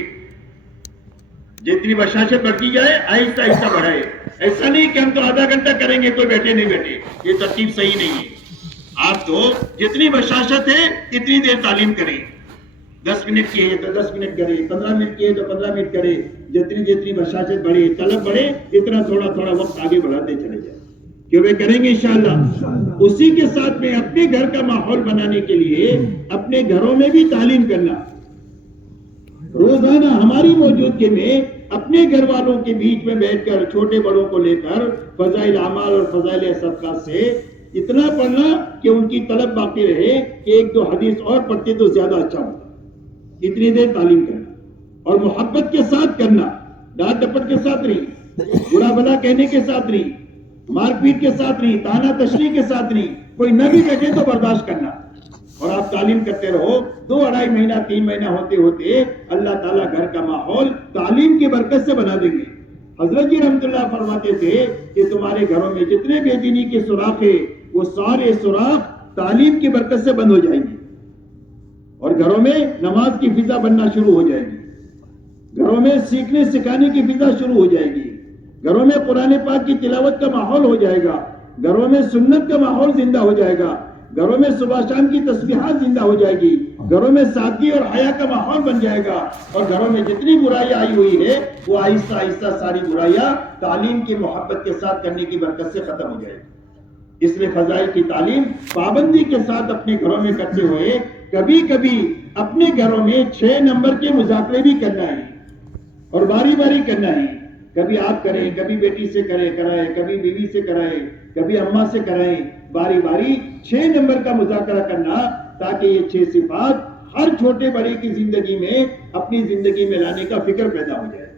جتنی بشاشت بڑھتی جائے آہستہ آہستہ بڑھائے. ایسا نہیں کہ ہم تو آدھا گھنٹہ کریں گے تو بیٹھے نہیں بیٹھے، یہ ترتیب صحیح نہیں ہے. آپ تو جتنی بشاشت ہے اتنی دیر تعلیم کریں. 10 منٹ کی ہے تو 10 منٹ کرے, 15 منٹ کی ہے تو 15 منٹ کرے. جتنی بشاشت بڑھے, طلب بڑھے, اتنا تھوڑا وقت آگے بڑھاتے چلے جائیں. کیوں وہ کریں گے انشاءاللہ. اسی کے ساتھ میں اپنے گھر کا ماحول بنانے کے لیے اپنے گھروں میں بھی تعلیم کرنا. روزانہ ہماری موجودگی میں اپنے گھر والوں کے بیچ میں بیٹھ کر چھوٹے بڑوں کو لے کر فضائل اعمال اور فضائل صدقات سے اتنا پڑھنا کہ ان کی طلب باقی رہے کہ ایک دو حدیث اور پڑھتے تو زیادہ اچھا ہوتا. اتنی دیر تعلیم کرنا اور محبت کے ساتھ کرنا, ڈانٹ ڈپٹ کے ساتھ نہیں, برا بھلا کہنے کے ساتھ نہیں, مار پیٹ کے ساتھ نہیں, تانا تشریح کے ساتھ نہیں. کوئی نہ بھی کہے تو برداشت کرنا. اور آپ تعلیم کرتے رہو. 2-2.5 مہینہ 3 مہینہ ہوتے ہوتے اللہ تعالیٰ گھر کا ماحول تعلیم کی برکت سے بنا دیں گے. حضرت جی رحمت اللہ فرماتے تھے کہ تمہارے گھروں میں جتنے بے دینی کے سوراخ ہیں وہ سارے سوراخ تعلیم کی برکت سے بند ہو جائیں گے. اور گھروں میں نماز کی فضا بننا شروع ہو جائے گی. گھروں میں سیکھنے سکھانے کی فضا شروع ہو جائے گی. گھروں میں قرآن پاک کی تلاوت کا ماحول ہو جائے گا. گھروں میں سنت کا ماحول زندہ ہو جائے گا. گھروں میں صبح شام کی تسبیحات زندہ ہو جائے گی. گھروں میں سادگی اور حیا کا ماحول بن جائے گا. اور گھروں میں جتنی برائیاں آئی ہوئی ہے وہ آہستہ آہستہ ساری برائیاں تعلیم کی محبت کے ساتھ کرنے کی برکت سے ختم ہو جائے گی. اس لیے فضائل کی تعلیم پابندی کے ساتھ اپنے گھروں میں کرتے ہوئے کبھی کبھی اپنے گھروں میں 6 نمبر کے مذاکرے بھی کرنا ہے اور باری باری کرنا ہے. کبھی آپ کریں, کبھی بیٹی سے کرائیں, کبھی بیوی سے کرائیں, کبھی اماں سے کرائیں. باری باری 6 نمبر کا مذاکرہ کرنا تاکہ یہ 6 صفات ہر چھوٹے بڑے کی زندگی میں اپنی زندگی میں لانے کا فکر پیدا ہو جائے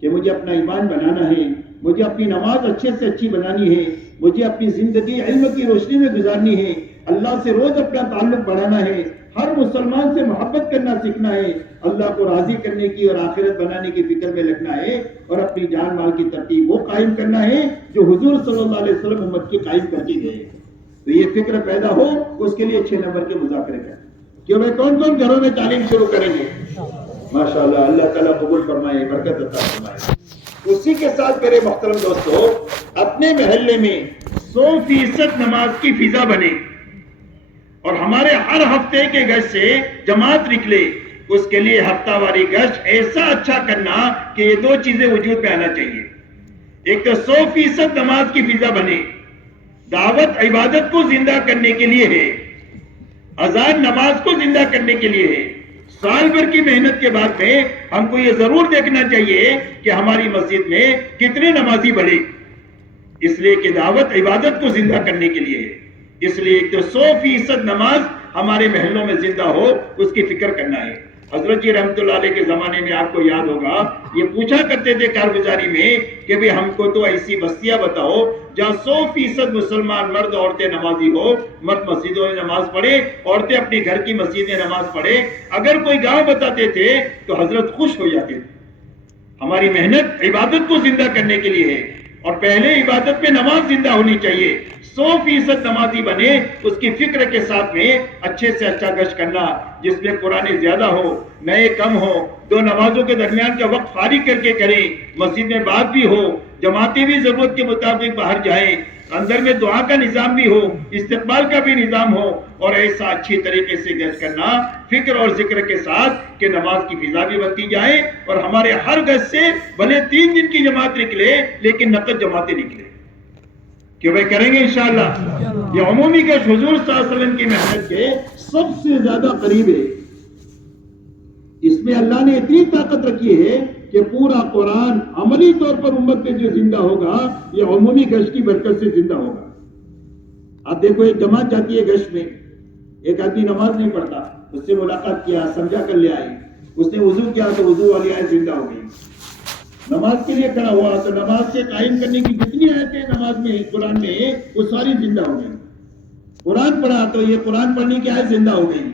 کہ مجھے اپنا ایمان بنانا ہے, مجھے اپنی نماز اچھے سے اچھی بنانی ہے, مجھے اپنی زندگی علم کی روشنی میں گزارنی ہے, اللہ سے روز اپنا تعلق بڑھانا ہے, ہر مسلمان سے محبت کرنا سیکھنا ہے, اللہ کو راضی کرنے کی اور آخرت بنانے کی فکر میں لگنا ہے, اور اپنی جان مال کی ترتیب وہ قائم کرنا ہے جو حضور صلی اللہ علیہ وسلم امت کی قائم کر کے گئے. تو یہ فکر پیدا ہو, اس کے لیے 6 نمبر کے مذاکرے کریں. کیوں بھائی کون کون گھروں میں تعلیم شروع کریں گے؟ ماشاءاللہ, اللہ تعالیٰ قبول فرمائے, برکت عطا فرمائے. اسی کے ساتھ میرے محترم دوستو, اپنے محلے میں 100% نماز کی فضا بنے اور ہمارے ہر ہفتے کے گشت سے جماعت نکلے. اس کے لیے ہفتہ واری گشت ایسا اچھا کرنا کہ یہ 2 چیزیں وجود میں آنا چاہیے. ایک تو 100% نماز کی فضا بنے, دعوت عبادت کو زندہ کرنے کے لیے ہے, اذان نماز کو زندہ کرنے کے لیے ہے. سال بھر کی محنت کے بعد میں ہم کو یہ ضرور دیکھنا چاہیے کہ ہماری مسجد میں کتنے نمازی بڑھے, اس لیے کہ دعوت عبادت کو زندہ کرنے کے لیے ہے. اس لیے ایک تو 100% نماز ہمارے محلوں میں زندہ ہو, اس کی فکر کرنا ہے. حضرت جی رحمت اللہ علیہ کے زمانے میں آپ کو یاد ہوگا یہ پوچھا کرتے تھے کارگزاری میں کہ بھی ہم کو تو ایسی بستیاں بتاؤ جہاں 100% مسلمان مرد عورتیں نمازی ہو, مرد مسجدوں میں نماز پڑھے, عورتیں اپنی گھر کی مسجد میں نماز پڑھے. اگر کوئی گاؤں بتاتے تھے تو حضرت خوش ہو جاتے تھے. ہماری محنت عبادت کو زندہ کرنے کے لیے ہے اور پہلے عبادت میں نماز زندہ ہونی چاہیے. 100% نمازی بنے, اس کی فکر کے ساتھ میں اچھے سے اچھا گشت کرنا جس میں قرآن زیادہ ہو, نئے کم ہو, 2 نمازوں کے درمیان کا وقت فارغ کر کے کریں, مسجد میں بات بھی ہو, جماعتیں بھی ضرورت کے مطابق باہر جائیں, اندر میں دعا کا نظام بھی ہو, استقبال کا بھی نظام ہو, اور ایسا اچھی طریقے سے گشت کرنا فکر اور ذکر کے ساتھ کہ نماز کی فضا بھی بنتی جائے اور ہمارے ہر گشت سے بھلے 3 دن کی جماعت نکلے لیکن نقد جماعتیں نکلے. کہ بھائی کریں گے انشاءاللہ. یہ عمومی گشت حضور صلی اللہ علیہ وسلم کی محنت کے سب سے زیادہ قریب ہے. اس میں اللہ نے اتنی طاقت رکھی ہے کہ پورا قرآن عملی طور پر امت میں جو زندہ ہوگا یہ عمومی گشت کی برکت سے زندہ ہوگا. آپ دیکھو ایک جماعت جاتی ہے گشت میں, ایک آدمی نماز نہیں پڑھتا, اس سے ملاقات کیا, سمجھا کر لے آئی, اس نے وضو کیا تو وضو والی آیت زندہ ہو گئی. نماز کے لیے کھڑا ہوا تو نماز کے قائم کرنے کی جتنی آیتیں نماز میں قرآن میں وہ ساری زندہ ہو گئی. قرآن پڑھا تو یہ قرآن پڑھنے کی آیت زندہ ہو گئی.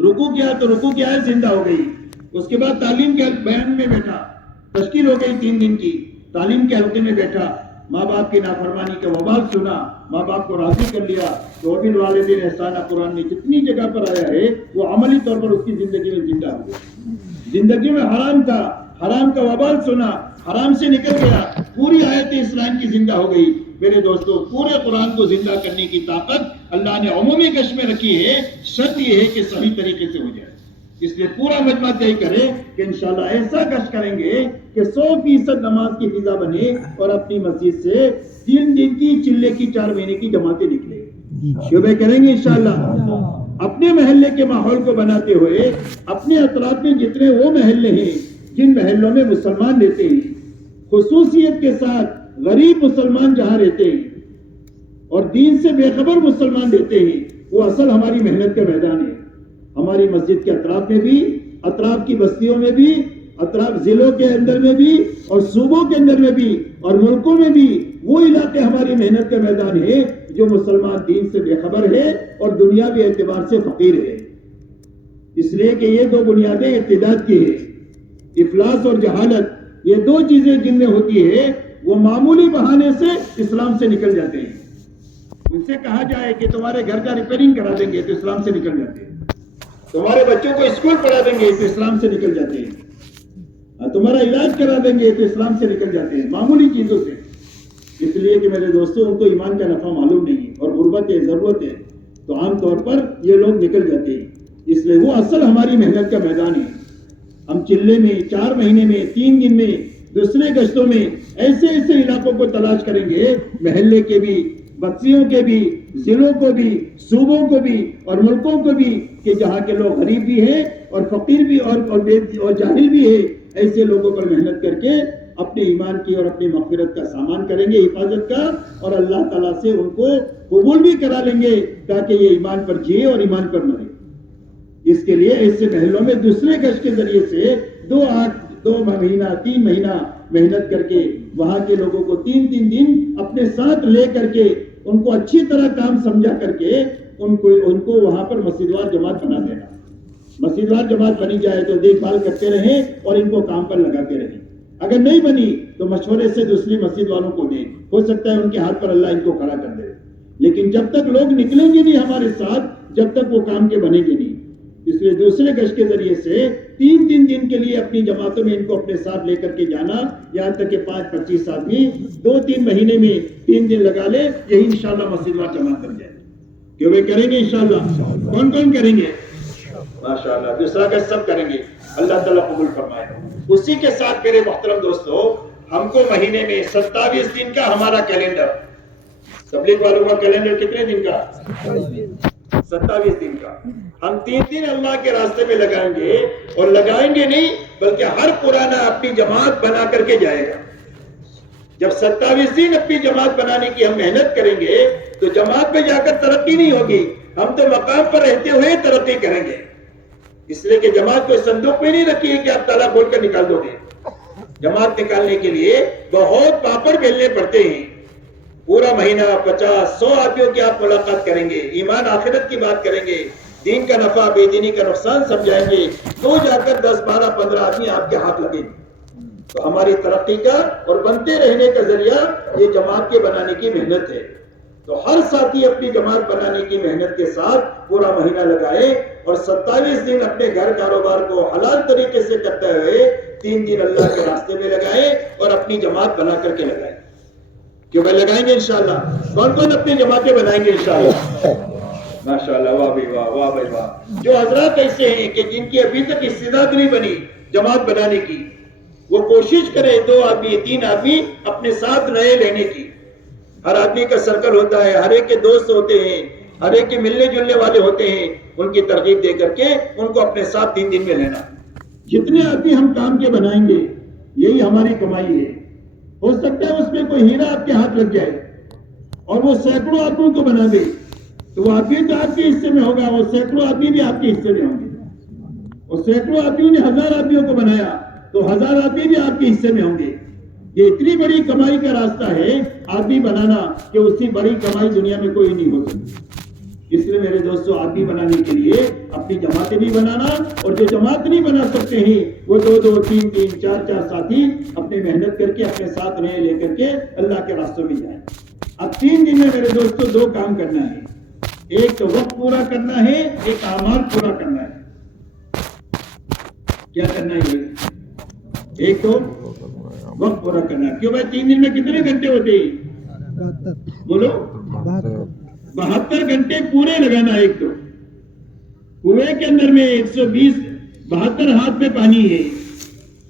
رکوع کیا تو رکوع کی آیت زندہ ہو گئی. اس کے بعد تعلیم کے بیان میں بیٹھا, تشکیل ہو گئی 3 دن کی, تعلیم کے حلقے میں بیٹھا, ماں باپ کی نافرمانی کا وبال سنا, ماں باپ کو راضی کر لیا. تو بالوالدین احسانا قرآن میں جتنی جگہ پر آیا ہے وہ عملی طور پر اس کی زندگی میں زندہ ہو گیا. زندگی میں حرام تھا, حرام کا وبال سنا, حرام سے نکل گیا, پوری آیت اسلام کی زندہ ہو گئی. میرے دوستوں پورے قرآن کو زندہ کرنے کی طاقت اللہ نے عمومی گشت میں رکھی ہے، شرط یہ ہے کہ صحیح طریقے سے ہو جائے۔ اس لیے پورا مجمع طے کرے کہ انشاءاللہ ایسا گشت کریں گے کہ 100% نماز کی فضا بنے اور اپنی مسجد سے 3 دن کی چلے کی 4 مہینے کی جماعتیں نکلے، شعبے کریں گے انشاءاللہ۔ اپنے محلے کے ماحول کو بناتے ہوئے اپنے اطراف میں جتنے وہ محلے ہیں جن محلوں میں مسلمان رہتے ہیں، خصوصیت کے ساتھ غریب مسلمان جہاں رہتے ہیں اور دین سے بے خبر مسلمان رہتے ہیں، وہ اصل ہماری محنت کا میدان ہے۔ ہماری مسجد کے اطراف میں بھی، اطراف کی بستیوں میں بھی، اطراف ضلعوں کے اندر میں بھی اور صوبوں کے اندر میں بھی اور ملکوں میں بھی وہ علاقے ہماری محنت کا میدان ہے جو مسلمان دین سے بے خبر ہے اور دنیاوی اعتبار سے فقیر ہے۔ اس لیے کہ یہ 2 بنیادیں ارتداد کی ہیں، افلاس اور جہالت۔ یہ 2 چیزیں جن میں ہوتی ہے وہ معمولی بہانے سے اسلام سے نکل جاتے ہیں۔ ان سے کہا جائے کہ تمہارے گھر کا ریپیئرنگ کرا دیں گے تو اسلام سے نکل جاتے ہیں، تمہارے بچوں کو اسکول پڑھا دیں گے تو اسلام سے نکل جاتے ہیں، تمہارا علاج کرا دیں گے تو اسلام سے نکل جاتے ہیں، معمولی چیزوں سے۔ اس لیے کہ میرے دوستوں ان کو ایمان کا نفع معلوم نہیں اور غربت ہے، ضرورت ہے، تو عام طور پر یہ لوگ نکل جاتے ہیں۔ اس لیے وہ اصل ہماری محنت کا میدان ہے۔ ہم چلے میں 4 مہینے میں 3 دن میں دوسرے گشتوں میں ایسے ایسے علاقوں کو تلاش کریں گے، محلے کے بھی، بستیوں کے بھی، ضلعوں کو بھی، صوبوں کو بھی اور ملکوں کو بھی، کہ جہاں کے لوگ غریب بھی ہیں اور فقیر بھی اور جاہل بھی ہے، ایسے لوگوں پر محنت کر کے اپنے ایمان کی اور اپنی مغفرت کا سامان کریں گے، حفاظت کا، اور اللہ تعالیٰ سے ان کو قبول بھی کرا لیں گے تاکہ یہ ایمان پر جیے اور ایمان پر مرے۔ اس کے لیے ایسے محلوں میں دوسرے گشت کے ذریعے سے 2 مہینہ 3 مہینہ محنت کر کے وہاں کے لوگوں کو 3 دن اپنے ساتھ لے کر کے ان کو اچھی طرح کام سمجھا کر کے ان کو وہاں پر مسجد وار جماعت بنا دینا۔ مسجد وار جماعت بنی جائے تو دیکھ بھال کرتے رہیں اور ان کو کام پر لگاتے رہیں۔ اگر نہیں بنی تو مشورے سے دوسری مسجد والوں کو دیں، ہو سکتا ہے ان کے ہاتھ پر اللہ ان کو کھڑا کر دے۔ لیکن جب تک لوگ نکلیں گے نہیں ہمارے ساتھ، جب تک وہ کام کے بنے گے نہیں۔ اس لیے دوسرے گشت کے ذریعے سے 3 دن کے لیے اپنی جماعتوں میں ان کو اپنے ساتھ لے کر کے جانا، یہاں تک کہ 5-25 آدمی 2-3 مہینے میں 3 دن لگا لے، یہی انشاءاللہ مسجد وار جماعت بن جائے۔ کیوں وہ کریں گے انشاءاللہ؟ کون کریں گے؟ ماشاءاللہ دوسرا گشت سب کریں گے، اللہ تعالیٰ قبول فرمائے۔ اسی کے ساتھ میرے محترم دوستو، ہم کو مہینے میں 27 دن کا ہمارا کیلنڈر، تبلیغ والوں کا کیلنڈر کتنے دن کا؟ 27 دن کا۔ ہم 3 دن اللہ کے راستے میں لگائیں گے، اور لگائیں گے نہیں بلکہ ہر پرانا اپنی جماعت بنا کر کے جائے گا۔ جب 27 دن اپنی جماعت بنانے کی ہم محنت کریں گے تو جماعت میں جا کر ترقی نہیں ہوگی، ہم تو مقام پر رہتے ہوئے ترقی کریں گے۔ اس لیے کہ جماعت کو صندوق میں نہیں رکھی ہے کہ آپ تالا کھول کر نکال دو گے۔ جماعت نکالنے کے لیے بہت پاپڑ بیلنے پڑتے ہیں۔ پورا مہینہ 50-100 آدمیوں کی آپ ملاقات کریں گے، ایمان آخرت کی بات کریں گے، دین کا نفع بے دینی کا نقصان سمجھائیں گے، تو جا کر 10-12-15 آدمی آپ کے ہاتھ لگیں گے۔ تو ہماری ترقی کا اور بنتے رہنے کا ذریعہ یہ جماعت کے بنانے کی محنت ہے۔ تو ہر ساتھی اپنی جماعت بنانے کی محنت کے ساتھ پورا مہینہ لگائے اور 27 دن اپنے گھر کاروبار کو حلال طریقے سے کرتے ہوئے 3 دن اللہ کے راستے میں لگائے اور اپنی جماعت بنا کر کے لگائے۔ کیوں بھائی لگائیں گے انشاءاللہ؟ کون اپنی جماعتیں بنائیں گے انشاءاللہ؟ ماشاءاللہ، واہ بھائی واہ، واہ بھائی واہ۔ جو حضرات ایسے ہیں کہ جن کی ابھی تک استعداد نہیں بنی جماعت بنانے کی، وہ کوشش کرے 2 آدمی 3 آدمی اپنے ساتھ نئے لینے کی۔ ہر آدمی کا سرکل ہوتا ہے، ہر ایک کے دوست ہوتے ہیں، ہر ایک کے ملنے جلنے والے ہوتے ہیں، ان کی ترغیب دے کر کے ان کو اپنے ساتھ 3 دن میں لینا۔ جتنے آدمی ہم کام کے بنائیں گے یہی ہماری کمائی ہے۔ ہو سکتا ہے اس میں کوئی ہیرا آپ کے ہاتھ لگ جائے اور وہ سینکڑوں آدمیوں کو بنا دے، تو وہ آدمی تو آپ کے حصے میں ہوگا، وہ سینکڑوں آدمی بھی آپ کے حصے میں ہوں گے۔ اور سینکڑوں آدمیوں نے 1000 آدمیوں کو بنایا تو 1000 آدمی بھی آپ کے حصے میں ہوں گے۔ یہ اتنی بڑی کمائی کا راستہ ہے آدمی بنانا کہ اس سے بڑی کمائی دنیا میں کوئی نہیں ہو سکتی۔ اس لیے میرے دوستوں، آدمی بنانے کے لیے اپنی جماعتیں نہیں بنانا، اور جو جماعت نہیں بنا سکتے ہیں وہ 2-2 3-3 4-4 ساتھی اپنے محنت کر کے اپنے ساتھ نئے لے کر کے اللہ کے راستوں میں جائیں۔ اب 3 دن میں میرے دوستوں 2 کام کرنا ہے، ایک تو وقت پورا کرنا ہے، ایک اعمال پورا کرنا ہے۔ کیا کرنا ہے؟ ایک تو وقت پورا کرنا ہے۔ کیوں بھائی 3 دن میں کتنے گھنٹے ہوتے ہیں؟ بولو 72 گھنٹے پورے لگانا. ایک تو کنویں کے اندر میں 172 ہاتھ میں پانی ہے,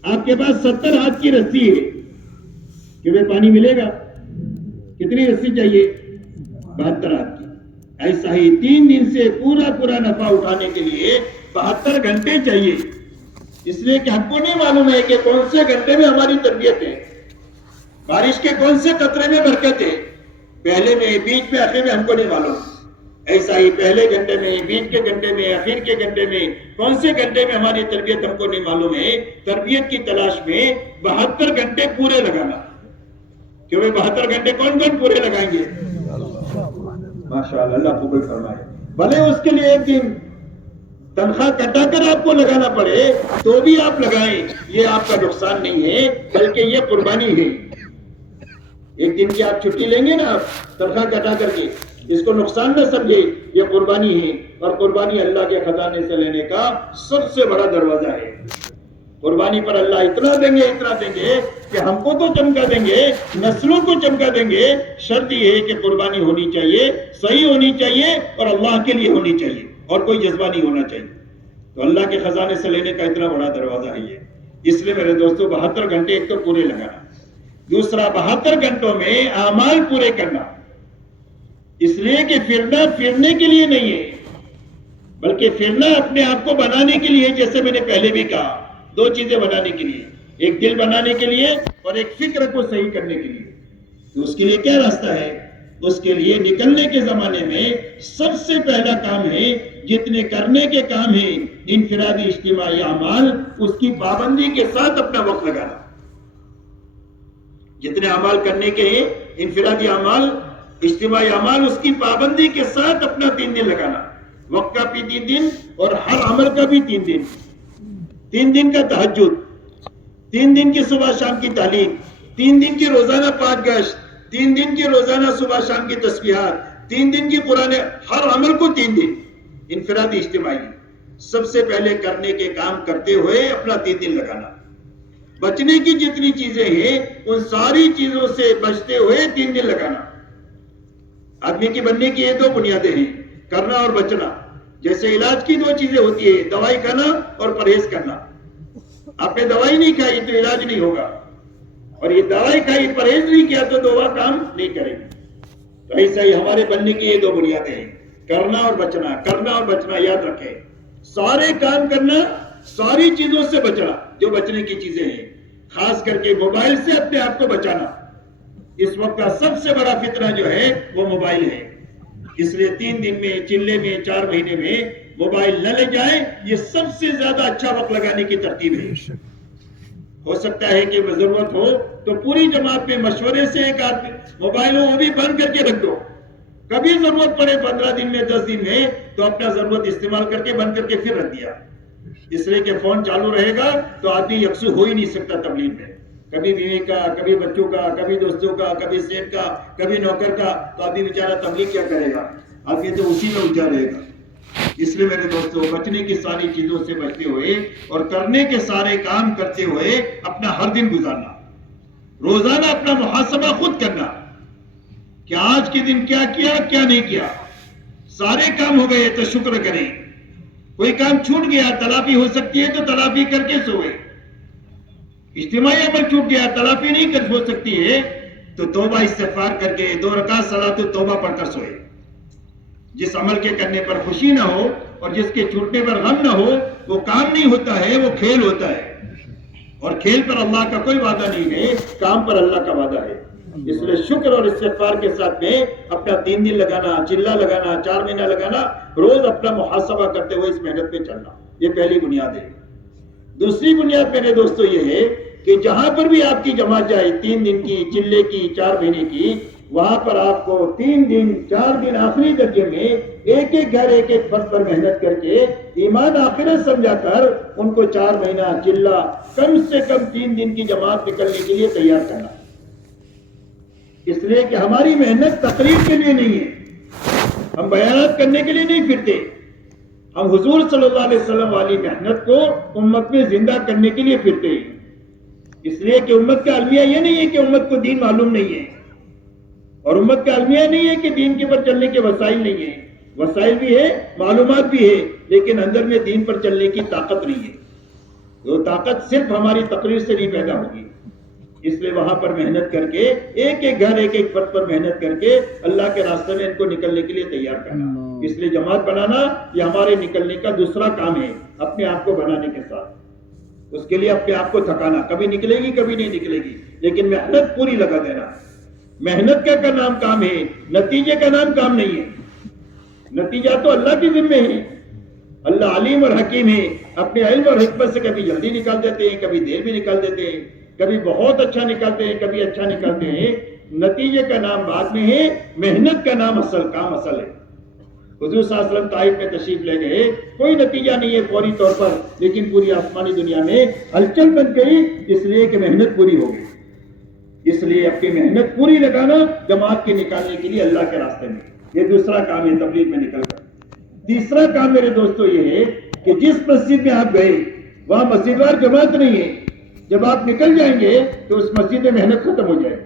آپ کے پاس 70 ہاتھ کی رسی ہے, کہ میں پانی ملے گا؟ کتنی رسی چاہیے؟ 72 ہاتھ کی. ایسا ہی 3 دن سے پورا نفع اٹھانے کے لیے 72 گھنٹے چاہیے. اس لیے کہ ہم کو نہیں معلوم ہے کہ کون سے گھنٹے میں ہماری تربیت ہے, بارش کے کون سے قطرے میں برکت ہے, پہلے میں, بیچ میں, آخر میں ہم کو نہیں معلوم. ایسا ہی پہلے گھنٹے میں, بیچ کے گھنٹے میں, آخر کے گھنٹے میں, کون سے گھنٹے میں ہماری تربیت ہم کو نہیں معلوم ہے. تربیت کی تلاش میں 72 گھنٹے پورے لگانا. کیونکہ 72 گھنٹے کون پورے لگائیں گے؟ ماشاءاللہ, اللہ قبول فرمائے. بھلے اس کے لیے ایک دن تنخواہ کٹا کر آپ کو لگانا پڑے تو بھی آپ لگائیں, یہ آپ کا نقصان نہیں ہے بلکہ یہ قربانی ہے. ایک دن کی آپ چھٹی لیں گے نا, آپ تنخواہ کٹا کر کے, اس کو نقصان نہ سمجھے, یہ قربانی ہے. اور قربانی اللہ کے خزانے سے لینے کا سب سے بڑا دروازہ ہے. قربانی پر اللہ اتنا دیں گے کہ ہم کو تو چمکا دیں گے, نسلوں کو چمکا دیں گے. شرط یہ ہے کہ قربانی ہونی چاہیے, صحیح ہونی چاہیے, اور اللہ کے لیے ہونی چاہیے, اور کوئی جذبہ نہیں ہونا چاہیے. تو اللہ کے خزانے سے لینے کا اتنا بڑا دروازہ ہے یہ. اس لیے میرے دوستو 72 گھنٹے ایک تو پورے لگانا, دوسرا 72 گھنٹوں میں اعمال پورے کرنا. اس لیے کہ پھرنے کے لیے نہیں ہے, بلکہ پھرنا اپنے آپ کو بنانے کے لیے. جیسے میں نے پہلے بھی کہا, 2 چیزیں بنانے کے لیے, ایک دل بنانے کے لیے اور ایک فکر کو صحیح کرنے کے لیے. تو اس کے لیے کیا راستہ ہے؟ اس کے لیے نکلنے کے زمانے میں سب سے پہلا کام ہے, جتنے کرنے کے کام ہیں انفرادی اجتماعی اعمال, اس کی پابندی کے ساتھ اپنا وقت لگانا. جتنے اعمال کرنے کے ہیں, انفرادی اعمال, اجتماعی اعمال, اس کی پابندی کے ساتھ اپنا 3 دن لگانا. وقت کا بھی 3 دن اور ہر عمل کا بھی 3 دن. 3 دن کا تہجد, 3 دن کی صبح شام کی تعلیم, 3 دن کی روزانہ 5 گشت, 3 دن کی روزانہ صبح شام کی تسبیحات, 3 دن کی قرآن, ہر عمل کو 3 دن. انفرادی اجتماعی سب سے پہلے کرنے کے کام کرتے ہوئے اپنا 3 دن لگانا. بچنے کی جتنی چیزیں ہیں ان ساری چیزوں سے بچتے ہوئے 3 دن لگانا. آدمی کی بننے کی یہ 2 بنیادیں ہیں, کرنا اور بچنا. جیسے علاج کی 2 چیزیں ہوتی ہے, دوائی کھانا اور پرہیز کرنا. آپ نے دوائی نہیں کھائی تو علاج نہیں ہوگا, اور یہ دوائی کھائی پرہیز نہیں کیا تو دوا کام نہیں کرے گی. تو ایسا ہی ہمارے بننے کی یہ 2 بنیادیں ہیں, کرنا اور بچنا. کرنا اور بچنا یاد رکھیں, سارے کام کرنا, ساری چیزوں سے بچنا جو بچنے کی چیزیں ہیں. خاص کر کے موبائل سے اپنے آپ کو بچانا. اس وقت کا سب سے بڑا فتنہ جو ہے وہ موبائل ہے. اس لیے 3 دن میں, چلے میں, 4 مہینے میں موبائل نہ لے جائیں. یہ سب سے زیادہ اچھا وقت لگانے کی ترتیب ہے. ہو سکتا ہے کہ ضرورت ہو تو پوری جماعت میں مشورے سے ایک آدمی موبائل ہو وہ بھی بند کر کے رکھ دو. کبھی ضرورت پڑے 15 دن میں, 10 دن میں, تو اپنا ضرورت استعمال کر کے بند کر کے پھر رکھ دیا. اس لیے کہ فون چالو رہے گا تو آدمی یکسو ہو ہی نہیں سکتا تبلیغ میں. کبھی بیوی کا, کبھی بچوں کا, کبھی دوستوں کا, کبھی سیٹ کا, کبھی نوکر کا, تو آدمی بیچارہ تبلیغ کیا کرے گا؟ آدمی تو اسی میں الجھا رہے گا. اس لیے میرے دوستوں, بچنے کی ساری چیزوں سے بچتے ہوئے اور کرنے کے سارے کام کرتے ہوئے اپنا ہر دن گزارنا. روزانہ اپنا محاسبہ خود کرنا کہ آج کے دن کیا کیا, کیا نہیں کیا. سارے کام ہو گئے تو شکر کریں, کوئی کام چھوٹ گیا تلافی ہو سکتی ہے تو تلافی کر کے سوئے. اجتماعی عمل چھوٹ گیا تلافی نہیں کر ہو سکتی ہے تو توبہ استغفار کر کے 2 رکعت صلاۃ التوبہ پڑھ کر سوئے. جس عمل کے کرنے پر خوشی نہ ہو اور جس کے چھوٹنے پر غم نہ ہو وہ کام نہیں ہوتا ہے, وہ کھیل ہوتا ہے. اور کھیل پر اللہ کا کوئی وعدہ نہیں ہے, کام پر اللہ کا وعدہ ہے. اس لیے شکر اور استغفار کے ساتھ میں اپنا 3 دن لگانا, چلہ لگانا, 4 مہینہ لگانا, روز اپنا محاسبہ کرتے ہوئے اس محنت پہ چلنا. یہ پہلی بنیاد ہے. دوسری بنیاد میرے دوستو یہ ہے کہ جہاں پر بھی آپ کی جماعت جائے 3 دن کی, چلے کی, 4 مہینے کی, وہاں پر آپ کو 3 دن, 4 دن آخری درجے میں ایک ایک گھر, ایک ایک فرد پر محنت کر کے ایمان آخرت سمجھا کر ان کو 4 مہینہ چلہ, کم سے کم 3 دن کی جماعت نکلنے کے لیے تیار کرنا. اس لیے کہ ہماری محنت تقریر کے لیے نہیں ہے, ہم بیانات کرنے کے لیے نہیں پھرتے. ہم حضور صلی اللہ علیہ وسلم والی محنت کو امت میں زندہ کرنے کے لیے پھرتے ہیں. اس لیے کہ امت کا المیہ یہ نہیں ہے کہ امت کو دین معلوم نہیں ہے. اور امت کا المیہ نہیں ہے کہ دین کے پر چلنے کے وسائل نہیں ہیں، وسائل بھی ہے، معلومات بھی ہے، لیکن اندر میں دین پر چلنے کی طاقت نہیں ہے۔ وہ طاقت صرف ہماری تقریر سے نہیں پیدا ہوگی، اس لیے وہاں پر محنت کر کے ایک ایک گھر ایک ایک فرد پر محنت کر کے اللہ کے راستے میں ان کو نکلنے کے لیے تیار کرنا۔ اس لیے جماعت بنانا یہ ہمارے نکلنے کا دوسرا کام ہے، اپنے آپ کو بنانے کے ساتھ۔ اس کے لیے اپنے آپ کو تھکانا، کبھی نکلے گی کبھی نہیں نکلے گی، لیکن محنت پوری لگا دینا۔ محنت کا نام کام ہے، نتیجے کا نام کام نہیں ہے۔ نتیجہ تو اللہ کی ذمہ ہے، اللہ علیم اور حکیم ہے، اپنے علم اور حکمت سے کبھی جلدی نکال دیتے ہیں، کبھی دیر بھی نکال دیتے ہیں، کبھی بہت اچھا نکالتے ہیں، کبھی اچھا نکالتے ہیں۔ نتیجے کا نام بعد میں ہے، محنت کا نام اصل کام اصل ہے۔ حضور صلی اللہ علیہ وسلم طائف میں تشریف لے گئے، کوئی نتیجہ نہیں ہے فوری طور پر، لیکن پوری آسمانی دنیا میں ہلچل بن گئی، اس لیے کہ محنت پوری ہو گئی۔ اس لیے اپنی محنت پوری لگانا جماعت کے نکالنے کے لیے اللہ کے راستے میں، یہ دوسرا کام ہے تبلیغ میں نکل کر۔ تیسرا کام میرے دوستو یہ ہے کہ جس مسجد میں آپ گئے وہاں مسجد وار جماعت نہیں ہے، جب آپ نکل جائیں گے تو اس مسجد میں محنت ختم ہو جائے۔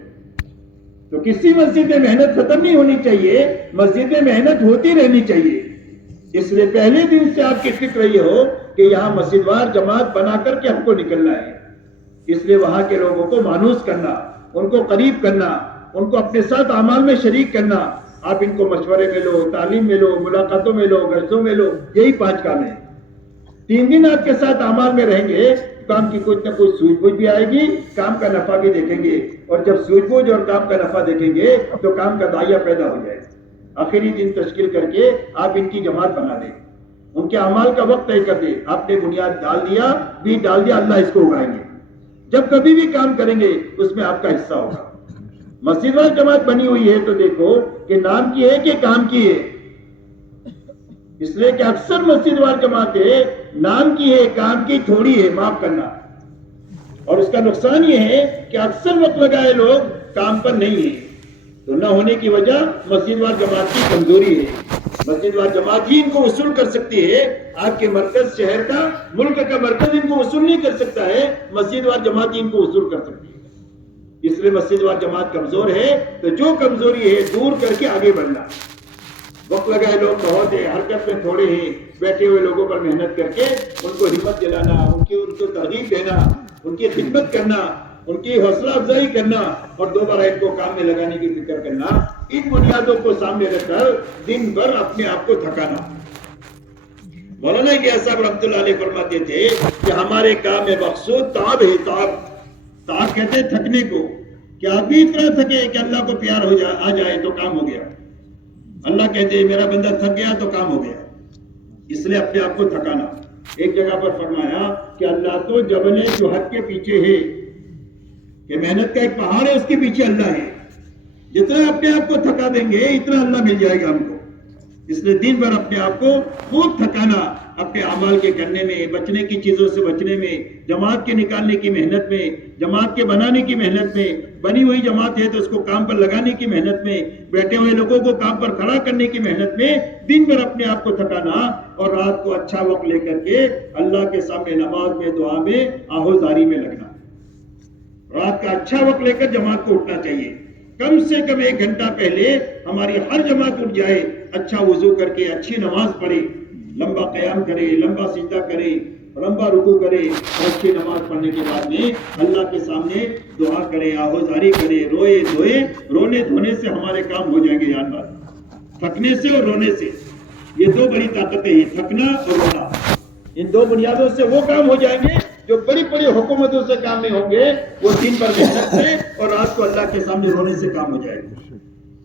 تو کسی مسجد میں محنت ختم نہیں ہونی چاہیے، مسجد میں محنت ہوتی رہنی چاہیے۔ اس لیے پہلے دن سے آپ کی فکر یہ ہو کہ یہاں مسجد وار جماعت بنا کر کے ہم کو نکلنا ہے۔ اس لیے وہاں کے لوگوں کو مانوس کرنا، ان کو قریب کرنا، ان کو اپنے ساتھ اعمال میں شریک کرنا۔ آپ ان کو مشورے میں لو، تعلیم میں لو، ملاقاتوں میں لو، گرجوں میں لو، یہی 5 کام ہیں۔ 3 دن آپ کے ساتھ اعمال میں رہیں گے، کام کی کچھ نہ کچھ سوجھ بوجھ بھی آئے گی، کام کا نفع بھی دیکھیں گے، اور جب سوجھ بوجھ اور کام کا نفع دیکھیں گے تو کام کا دائیا پیدا ہو جائے گا۔ آخری دن تشکیل کر کے آپ ان کی جماعت بنا دیں، ان کے اعمال کا وقت طے کر دیں۔ آپ نے بنیاد ڈال دیا، بیج ڈال دیا، اللہ اس کو اگائیں گے۔ جب کبھی بھی کام کریں گے اس میں آپ کا حصہ ہوگا۔ مسجد وال جماعت بنی ہوئی ہے تو دیکھو کہ نام کی ہے کہ کام کی ہے۔ اس لیے کہ اکثر مسجد وال جماعت ہے، نام کی ہے، کام کی تھوڑی ہے، معاف کرنا۔ اور اس کا نقصان یہ ہے کہ اکثر وقت لگائے لوگ کام پر نہیں ہیں، تو نہ ہونے کی وجہ مسجد وال جماعت کی کمزوری ہے۔ مسجد وال جماعت ہی ان کو وصول کر سکتی ہے، آپ کے مرکز شہر کا، ملک کا مرکز ان کو وصول نہیں کر سکتا ہے، مسجد وال جماعت ہی ان کو وصول کر سکتی ہے۔ اس لیے مسجد وال جماعت کمزور ہے، تو جو کمزوری ہے دور کر کے آگے بڑھنا۔ وقت لگائے لوگ بہت ہیں، حرکت میں تھوڑے ہیں، بیٹھے ہوئے لوگوں پر محنت کر کے ان کو ہمت دلانا، ان کو ترغیب دینا، ان کی خدمت کرنا، ان کی حوصلہ افزائی کرنا، اور دوبارہ ان کو کام میں لگانے کی فکر کرنا، ان بنیادوں کو سامنے رکھ کر دن بھر اپنے آپ کو تھکانا۔ مولانا گیا صاحب رحمۃ اللہ علیہ فرماتے تھے کہ ہمارے کام میں مقصود تعب ہے، تعب کہتے ہیں تھکنے کو، کہ آپ بھی اتنا تھکے کہ اللہ کو پیار آ جائے تو کام ہو گیا۔ اللہ کہتے ہیں میرا بندہ تھک گیا تو کام ہو گیا۔ اس لیے اپنے آپ کو تھکانا۔ ایک جگہ پر فرمایا کہ اللہ تو جبل جوہد کے پیچھے ہے، کہ محنت کا ایک پہاڑ ہے، اس کے پیچھے اللہ ہے۔ جتنا اپنے آپ کو تھکا دیں گے اتنا اللہ مل جائے گا ہم کو۔ اس لیے دن بھر اپنے آپ کو خوب تھکانا، اپنے اعمال کے کرنے میں، بچنے کی چیزوں سے بچنے میں، جماعت کے نکالنے کی محنت میں، جماعت کے بنانے کی محنت میں، بنی ہوئی جماعت ہے تو اس کو کام پر لگانے کی محنت میں، بیٹھے ہوئے لوگوں کو کام پر کھڑا کرنے کی محنت میں، دن بھر اپنے آپ کو تھکانا، اور رات کو اچھا وقت لے کر کے اللہ کے سامنے نماز میں، دعا میں، آہوزاری میں لگنا۔ رات کا اچھا وقت لے کر جماعت کو اٹھنا چاہیے، کم سے کم 1 گھنٹہ پہلے ہماری ہر جماعت اٹھ جائے، اچھا وضو کر کے اچھی نماز پڑھے، لمبا قیام کرے، لمبا سجدہ کرے، لمبا رکوع کرے، اور اچھی نماز پڑھنے کے بعد میں اللہ کے سامنے دعا کرے، آہوزاری کرے، روئے دھوئے۔ رونے دھونے سے ہمارے کام ہو جائیں گے، یاد بات، تھکنے سے اور رونے سے، یہ 2 بڑی طاقتیں ہیں، تھکنا اور رونا۔ ان 2 بنیادوں سے وہ کام ہو جائیں گے جو بڑی بڑی حکومتوں سے کام نہیں ہوں گے، وہ دن بھر محنت سے اور رات کو اللہ کے سامنے رونے سے کام ہو جائے گا۔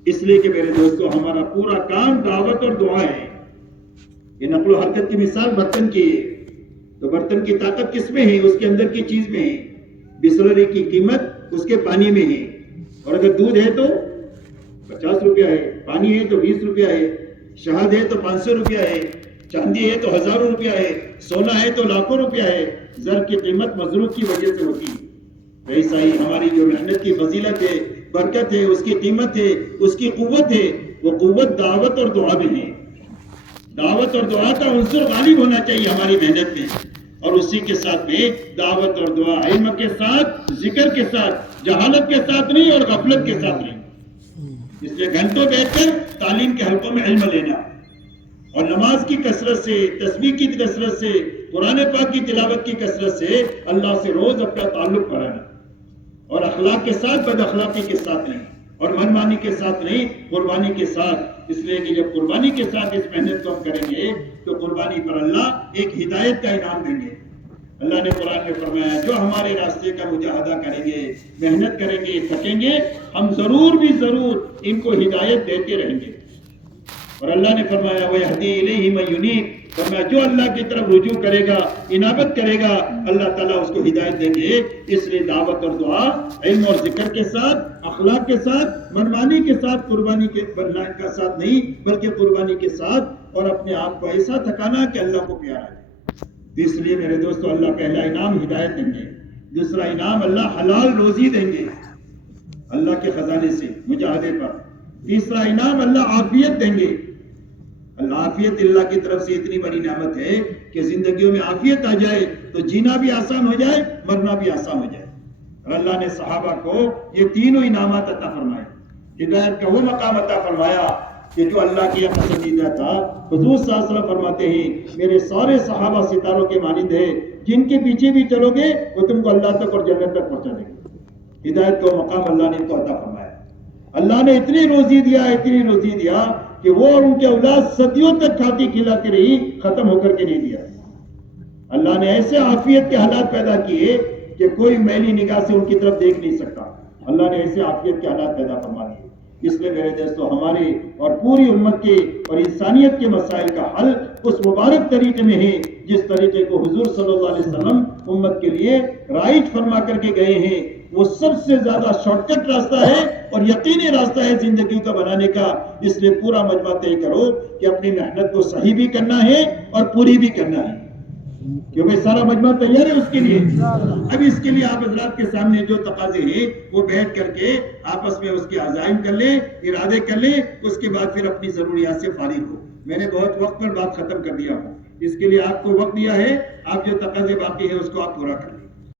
اس لیے کہ میرے دوستو ہمارا پورا کام دعوت اور دعا ہے۔ یہ نقل و حرکت کی مثال برتن کی ہے، تو برتن کی طاقت کس میں ہے؟ اس کے اندر کی چیز میں ہے۔ بسلری کی قیمت اس کے پانی میں ہے، اور اگر دودھ ہے تو 50 روپیہ ہے، پانی ہے تو 20 روپیہ ہے، شہد ہے تو 500 روپیہ ہے، چاندی ہے تو ہزاروں روپیہ ہے، سونا ہے تو لاکھوں روپیہ ہے۔ زر کی قیمت مضروب کی وجہ سے ہوتی ہے، ویسا ہی ہماری جو محنت کی فضیلت ہے، برکت ہے، اس کی قیمت ہے، اس کی قوت ہے، وہ قوت دعوت اور دعا میں ہے۔ دعوت اور دعا کا عنصر غالب ہونا چاہیے ہماری محنت میں، اور اسی کے ساتھ میں دعوت اور دعا علم کے ساتھ، ذکر کے ساتھ، جہالت کے ساتھ نہیں اور غفلت کے ساتھ نہیں۔ اس لیے گھنٹوں بیٹھ کر تعلیم کے حلقوں میں علم لینا اور نماز کی کثرت سے، تسبیح کی کثرت سے، قرآن پاک کی تلاوت کی کثرت سے اللہ سے روز اپنا تعلق بڑھانا، اور اخلاق کے ساتھ، بد اخلاقی کے ساتھ نہیں، اور منمانی کے ساتھ نہیں، قربانی کے ساتھ۔ اس لیے کہ جب قربانی کے ساتھ اس محنت کو ہم کریں گے تو قربانی پر اللہ ایک ہدایت کا انعام دیں گے۔ اللہ نے قرآن میں فرمایا جو ہمارے راستے کا مجاہدہ کریں گے، محنت کریں گے، تھکیں گے، ہم ضرور بھی ضرور ان کو ہدایت دیتے رہیں گے۔ اور اللہ نے فرمایا وَيَهْدِي إِلَيْهِ مَن يُنِيبُ، فرمایا جو اللہ کی طرف رجوع کرے گا، انابت کرے گا، اللہ تعالیٰ اس کو ہدایت دیں گے۔ اس لیے دعوت اور دعا علم اور ذکر کے ساتھ، اخلاق کے ساتھ، منمانی کے ساتھ، قربانی کے بننے کا ساتھ نہیں بلکہ قربانی کے ساتھ، اور اپنے آپ کو ایسا تھکانا کہ اللہ کو پیارا ہے۔ اس لیے میرے دوستو اللہ پہلا انعام ہدایت دیں گے، دوسرا انعام اللہ حلال روزی دیں گے اللہ کے خزانے سے مجاہدے پر، تیسرا انعام اللہ عافیت دیں گے۔ اللہ عافیت اللہ کی طرف سے اتنی بڑی نعمت ہے کہ زندگیوں میں عافیت آ جائے تو جینا بھی آسان ہو جائے، مرنا بھی آسان ہو جائے۔ اور اللہ نے صحابہ کو یہ تینوں انعامات عطا فرمائے، ہدایت کا وہ مقام عطا فرمایا کہ جو اللہ کی پسندیدہ تھا۔ حضور صلی اللہ علیہ وسلم فرماتے ہیں میرے سارے صحابہ ستاروں کے مانند ہیں، جن کے پیچھے بھی چلو گے وہ تم کو اللہ تک اور جنت تک پہنچا دیں گے۔ ہدایت کا مقام اللہ نے ان کو عطا فرمایا۔ اللہ نے اتنی روزی دیا، اتنی روزی دیا کہ وہ اور ان کے اولاد صدیوں تک کھاتی کھلاتی رہی، ختم ہو کر کے نہیں دیا۔ اللہ نے ایسے عافیت کے حالات پیدا کیے کہ کوئی میلی نگاہ سے ان کی طرف دیکھ نہیں سکتا۔ اللہ نے ایسے عافیت کے حالات پیدا فرما دیے۔ اس لیے میرے دوستو ہمارے اور پوری امت کے اور انسانیت کے مسائل کا حل اس مبارک طریقے میں ہے جس طریقے کو حضور صلی اللہ علیہ وسلم امت کے لیے رائٹ فرما کر کے گئے ہیں۔ وہ سب سے زیادہ شارٹ کٹ راستہ ہے اور یقینی راستہ ہے زندگی کا بنانے کا۔ اس لیے پورا مجمع طے کرو کہ اپنی محنت کو صحیح بھی کرنا ہے اور پوری بھی کرنا ہے، کیونکہ سارا مجمع تیار ہے اس کے لیے۔ اب اس کے لیے آپ حضرات کے سامنے جو تقاضے ہیں وہ بیٹھ کر کے آپس میں اس کے عزائم کر لیں، ارادے کر لیں، اس کے بعد پھر اپنی ضروریات سے فارغ ہو۔ میں نے بہت وقت پر بات ختم کر دیا ہوں، اس کے لیے آپ کو وقت دیا ہے، آپ جو تقاضے باقی ہیں اس کو آپ پورا کر لیں۔